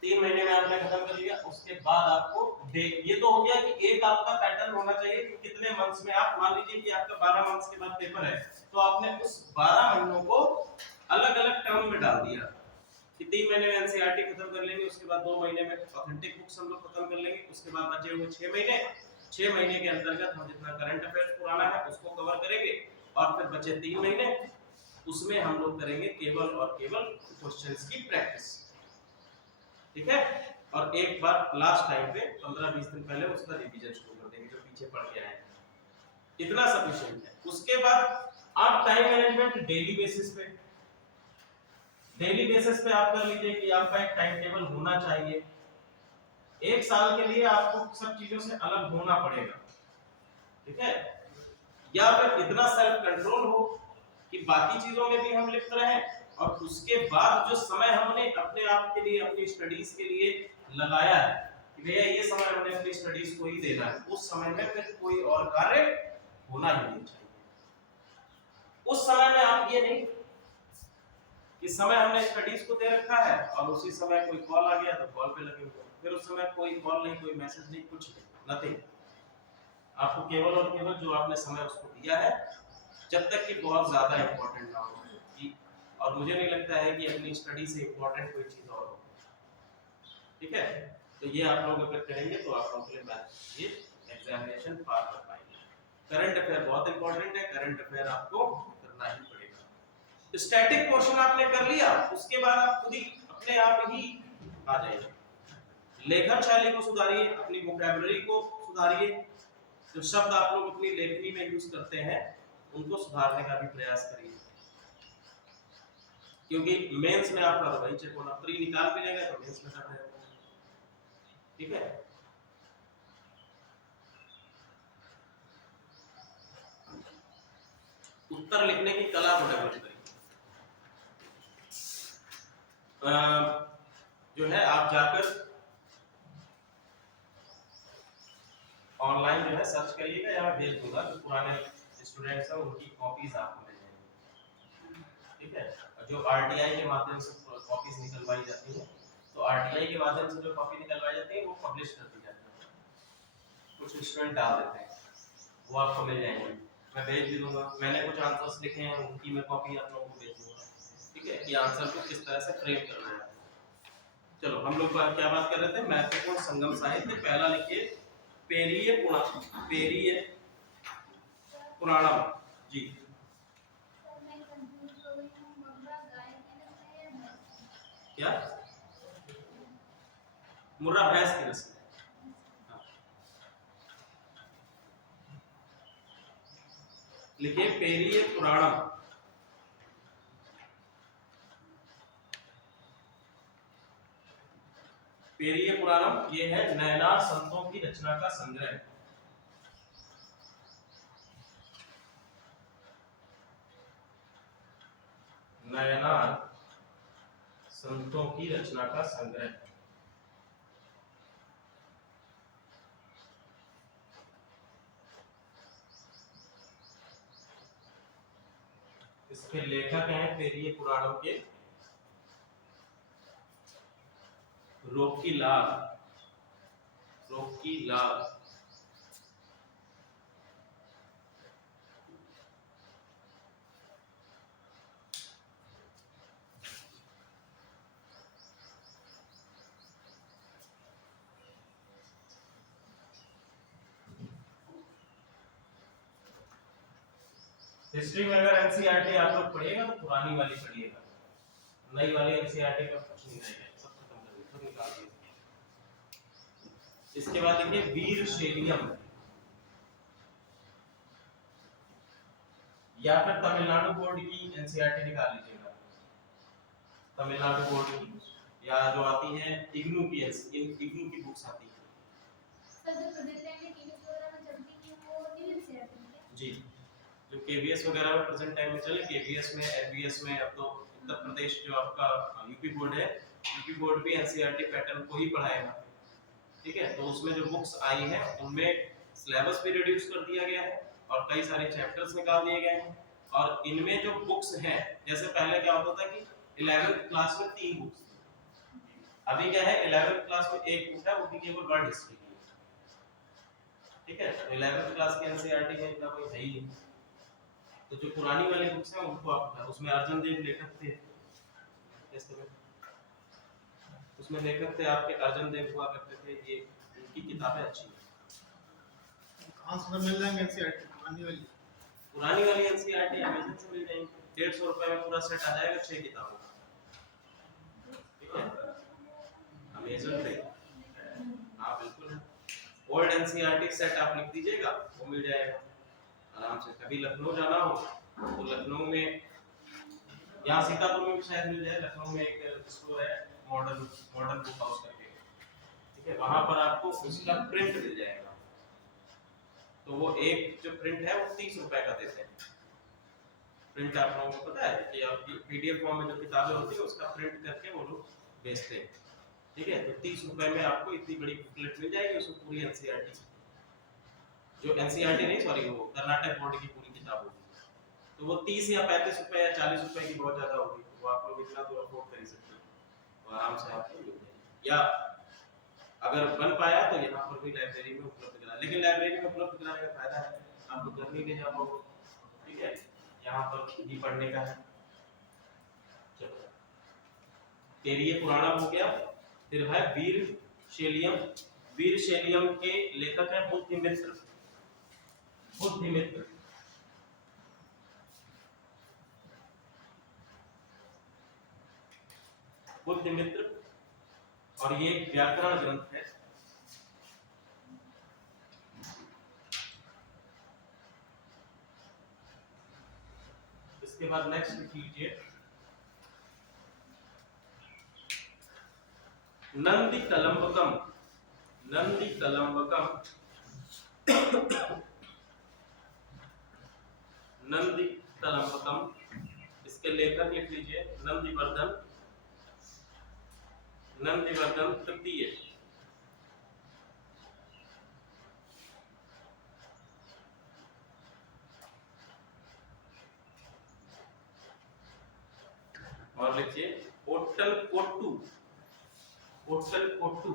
3 महीने में आपने खत्म कर लिया, उसके बाद आपको ये तो हो गया कि एक आपका पैटर्न होना चाहिए कि कितने मंथ्स में आप, मान लीजिए कि आपका 12 मंथ्स के बाद पेपर है तो आपने उस 12 महीनों को अलग अलग टर्म में डाल दिया, कि 3 महीने में एनसीईआरटी खत्म कर लेंगे, उसके बाद 2 महीने में ऑथेंटिक बुक्स हम लोग खत्म कर लेंगे, उसके बाद बचे हुए 6 महीने के अंतर्गत हम जितना करंट अफेयर्स पुराना है उसको कवर करेंगे, और फिर बचे 3 महीने उसमें हम लोग करेंगे केवल और केवल क्वेश्चंस की प्रैक्टिस। ठीक है, और एक बार लास्ट टाइम पे 15-20 दिन पहले उसका रिवीजन शुरू कर देंगे जो पीछे पढ़ के आए हैं, इतना सफिशिएंट है। उसके बाद आप टाइम मैनेजमेंट डेली बेसिस पे आप कर लीजिए कि आपका एक टाइम टेबल होना चाहिए। एक साल के लिए आपको सब चीजों से अलग होना पड़ेगा, ठीक है, या फिर इतना सेल्फ कंट्रोल हो कि बाकी चीजों में भी हम लिप्त रहें, और उसके बाद जो समय हमने अपने आप के लिए अपनी स्टडीज के लिए लगाया है कि भैया ये समय हमने अपनी स्टडीज को ही देना है, उस समय में फिर कोई और कार्य होना ही नहीं चाहिए। उस समय में आप ये नहीं कि समय हमने स्टडीज को दे रखा है और उसी समय कोई कॉल आ गया तो कॉल पे लगे हुए, फिर उस समय कोई कॉल नहीं, कोई मैसेज नहीं, कुछ नहीं, नथिंग। आपको केवल और केवल जो आपने समय उसको दिया है, जब तक कि बहुत ज्यादा इंपॉर्टेंट ना हो कि, और मुझे नहीं लगता है कि अपनी स्टडी से इंपॉर्टेंट कोई चीज और हो, ठीक है। तो ये आप लोग अगर करेंगे तो आप लोगों के लिए ये एग्जामिनेशन पार कर पाएंगे। करंट अफेयर बहुत इंपॉर्टेंट है, करंट अफेयर आपको करना ही पड़ेगा। स्टैटिक पोर्शन आपने कर लिया, उसके बाद आप खुद ही अपने आप ही आ जाएंगे। लेखन शैली को सुधारिए, अपनी वोकैबुलरी को सुधारिए, जो शब्द आप लोग अपनी लेखनी में यूज करते हैं उनको सुधारने का भी प्रयास करिए, क्योंकि मेंस में आपका तो वही चेक होना, प्री निकाल भी लेगा तो मेंस में कर रहेगा, ठीक है। उत्तर लिखने की कला को डेवलप करिए। जो है आप जाकर ऑनलाइन जो है सर्च करिएगा, या मैं भेज दूंगा, जो पुराने स्टूडेंट्स हैं उनकी कॉपीज आपको मिल जाएंगी, ठीक है। जो आरटीआई के माध्यम से कॉपीज निकलवाई जाती है, तो आरटीआई के माध्यम से जो कॉपी निकलवाई जाती है वो पब्लिश कर दी जाती है, कुछ स्टूडेंट डाल देते हैं, वो आपको मिल जाएंगे, मैं भेज भी दूंगा। मैंने कुछ आंसर्स लिखे हैं, उनकी मैं कॉपी आप लोगों को भेज दूंगा, ठीक है, कि आंसर को किस तरह से फ्रेम करना है। चलो हम लोग क्या बात कर रहे थे, महत्वपूर्ण संगम साहित्य। पहला लिखिए पेरिये पुराणम जी। क्या मुर्रा भैंस की नस्ल, लिखिए पेरिये पुराणम। पेरिये पुराणम ये है नयनार संतों की रचना का संग्रह। नयनार संतों की रचना का संग्रह। इसके लेखक हैं पेरिये पुराणम के रोकीलाल। हिस्ट्री में अगर एनसीईआरटी आप लोग पढ़िएगा तो पुरानी वाली पढ़िएगा, नई वाली एनसीईआरटी का कुछ नहीं रहेगा, सब खत्म कर दिया, सब निकाल दिया। इसके बाद देखिए वीर शैलियम, या फिर तमिलनाडु बोर्ड की एनसीईआरटी निकाल लीजिएगा, तमिलनाडु बोर्ड की, या जो आती है इग्नू की बुक्स आती है जी, जो केवीएस वगैरह में प्रेजेंट टाइम में चले, केवीएस में, एलबीएस में। अब तो उत्तर प्रदेश जो आपका यूपी बोर्ड है, यूपी बोर्ड भी एनसीईआरटी पैटर्न को ही पढ़ाएगा, ठीक है। तो उसमें जो बुक्स आई हैं उनमें सिलेबस भी रिड्यूस कर दिया गया है और कई सारे चैप्टर्स निकाल दिए गए हैं। और इनमें जो बुक्स हैं, जैसे पहले क्या होता था कि 11th क्लास में 3 बुक्स, अभी क्या है 11th क्लास में 1 बुक है, वो भी केवल वर्ल्ड हिस्ट्री की, ठीक है। 11th क्लास के एनसीईआरटी में इतना कोई है ही नहीं। तो जो पुरानी वाली बुक्स हैं उनको आप, उसमें अर्जुन देव लेखक थे, उसमें लेखक थे आपके अर्जुन देव हुआ करते थे, ये उनकी किताबें अच्छी हैं। कहाँ से मिल जाएंगे एनसीईआरटी पुरानी वाली? पुरानी वाली एनसीईआरटी अमेज़न से मिल जाएंगी, 150 रुपए में पूरा सेट आ जाएगा 6 किताबों का, ठीक है, अमेज़न पे। हाँ बिल्कुल, ओल्ड एनसीईआरटी सेट आप लिख दीजिएगा, वो मिल जाएगा आराम से। कभी लखनऊ जाना हो तो लखनऊ में, यहाँ सीतापुर में भी शायद मिल जाए, लखनऊ में एक स्टोर है मॉडर्न मॉडर्न बुक हाउस करके, ठीक है, वहां पर आपको उसका प्रिंट मिल जाएगा। तो वो एक जो प्रिंट है वो 30 रुपए का देते हैं। प्रिंट आप लोगों को पता है कि आपकी पीडीएफ फॉर्म में जो किताबें होती है उसका प्रिंट करके वो लोग बेचते हैं, ठीक है। तो 30 रुपए में आपको इतनी बड़ी बुकलेट मिल जाएगी, उसमें पूरी एनसीईआरटी, जो एनसीईआरटी नहीं सॉरी, वो कर्नाटक बोर्ड की पूरी किताब होगी। तो वो 30 या 35 रुपए या 40 रुपए की बहुत ज्यादा होगी, तो आप लोग इतना तो अफोर्ड कर ही सकते हो, तो आराम से आपको मिल जाएगी। या अगर बन पाया तो यहाँ पर भी लाइब्रेरी में उपलब्ध करा, लेकिन लाइब्रेरी में उपलब्ध कराने का फायदा है आप लोग घर नहीं ले जा पाओगे, ठीक है, यहाँ पर ही पढ़ने का है। चलो, फिर ये पुराना हो गया। फिर है वीर शैलियम। वीर शैलियम के लेखक है बुद्धिमित्र। बुद्धिमित्र बुद्धिमित्र, और ये एक व्याकरण ग्रंथ है। इसके बाद नेक्स्ट लिख लीजिए नंदी कलंबकम। नंदी कलंबकम, नंदी कलंबकम, इसके लेखक लिख लीजिए नंदीवर्धन, नंदीवर्धन तृतीय। और लिखिए ओट्टल कोट्टू। ओट्टल कोट्टू,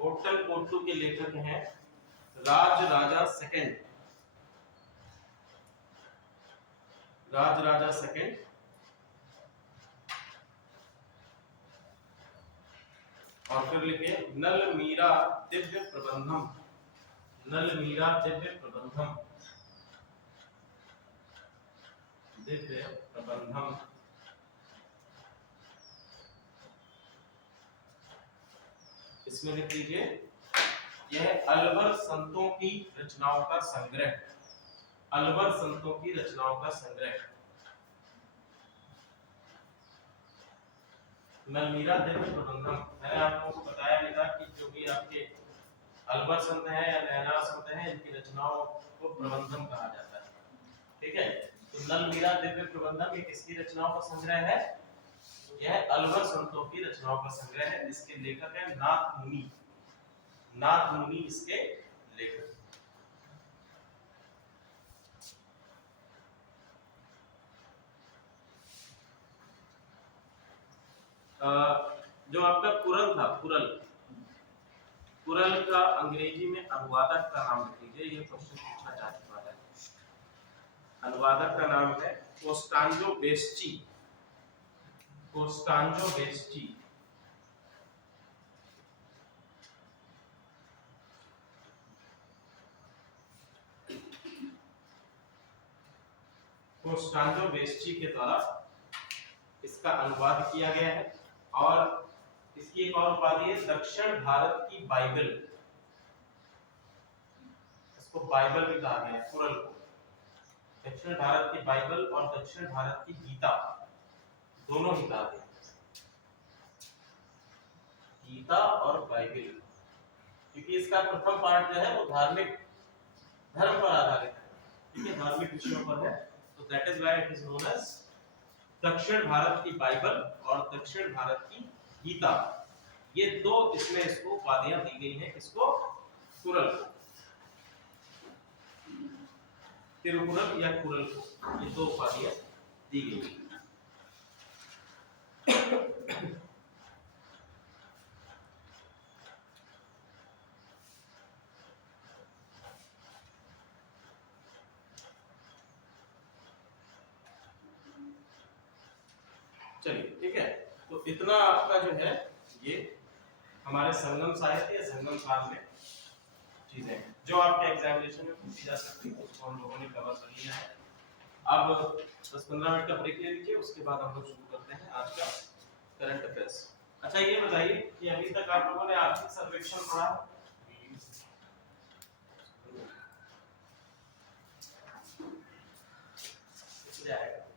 ओट्टल कोट्टू के लेखक हैं राज राजा सेकंड। राज राजा सेकंड, और फिर लिखिए नल मीरा दिव्य प्रबंधम। नल मीरा दिव्य प्रबंधम, दिव्य प्रबंधम। इसमें लिख लीजिए यह अलवर संतों की रचनाओं का संग्रह। अलवर संतों की रचनाओं का संग्रह। नलमीरा दिव्य प्रबंधम, मैंने आप लोगों को बताया भी था कि जो भी आपके अलवर संत है या नैनार संत है, इनकी रचनाओं को प्रबंधम कहा जाता है, ठीक है। तो नलमीरा दिव्य प्रबंधम ये किसकी रचनाओं का संग्रह है? यह अलवर संतों की रचनाओं का संग्रह है, जिसके लेखक है नाथ मुनि। नाथ मुनि इसके लेखक। जो आपका कुरल था, कुरल, कुरल का अंग्रेजी में अनुवादक का नाम लिख लीजिए, ये क्वेश्चन पूछा जा चुका है। अनुवादक का नाम है कोस्टांजो बेस्ची। कोस्टांजो बेस्ची। कोस्टांजो बेस्ची के द्वारा इसका अनुवाद किया गया है, और इसकी एक और उपाधि है दक्षिण भारत की बाइबल। इसको बाइबल भी कहा गया है कुरल को। दक्षिण भारत की बाइबल और दक्षिण भारत की गीता, दोनों ही कहा गया, गीता और बाइबल, क्योंकि इसका प्रथम पार्ट जो है वो धार्मिक, धर्म पर आधारित है, ठीक है, धार्मिक विषयों पर है। तो that is why it is known as दक्षिण भारत की बाइबल और दक्षिण भारत की गीता। ये दो इसमें इसको उपाधियां दी गई हैं, किसको? कुरल को, तिरुकुरल या कुरल को, ये दो उपाधियां दी गई हैं। चलिए ठीक है, तो इतना आपका जो है ये हमारे संगम साहित्य या संगम काल में चीजें हैं जो आपके एग्जामिनेशन में पूछी जा सकती है, उसको हम लोगों ने कवर कर लिया है। अब 10-15 मिनट का ब्रेक ले लीजिए, उसके बाद हम लोग शुरू करते हैं आज का करंट अफेयर्स। अच्छा ये बताइए कि अभी तक आप लोगों ने आर्थिक सर्वेक्षण पढ़ा है? जाएगा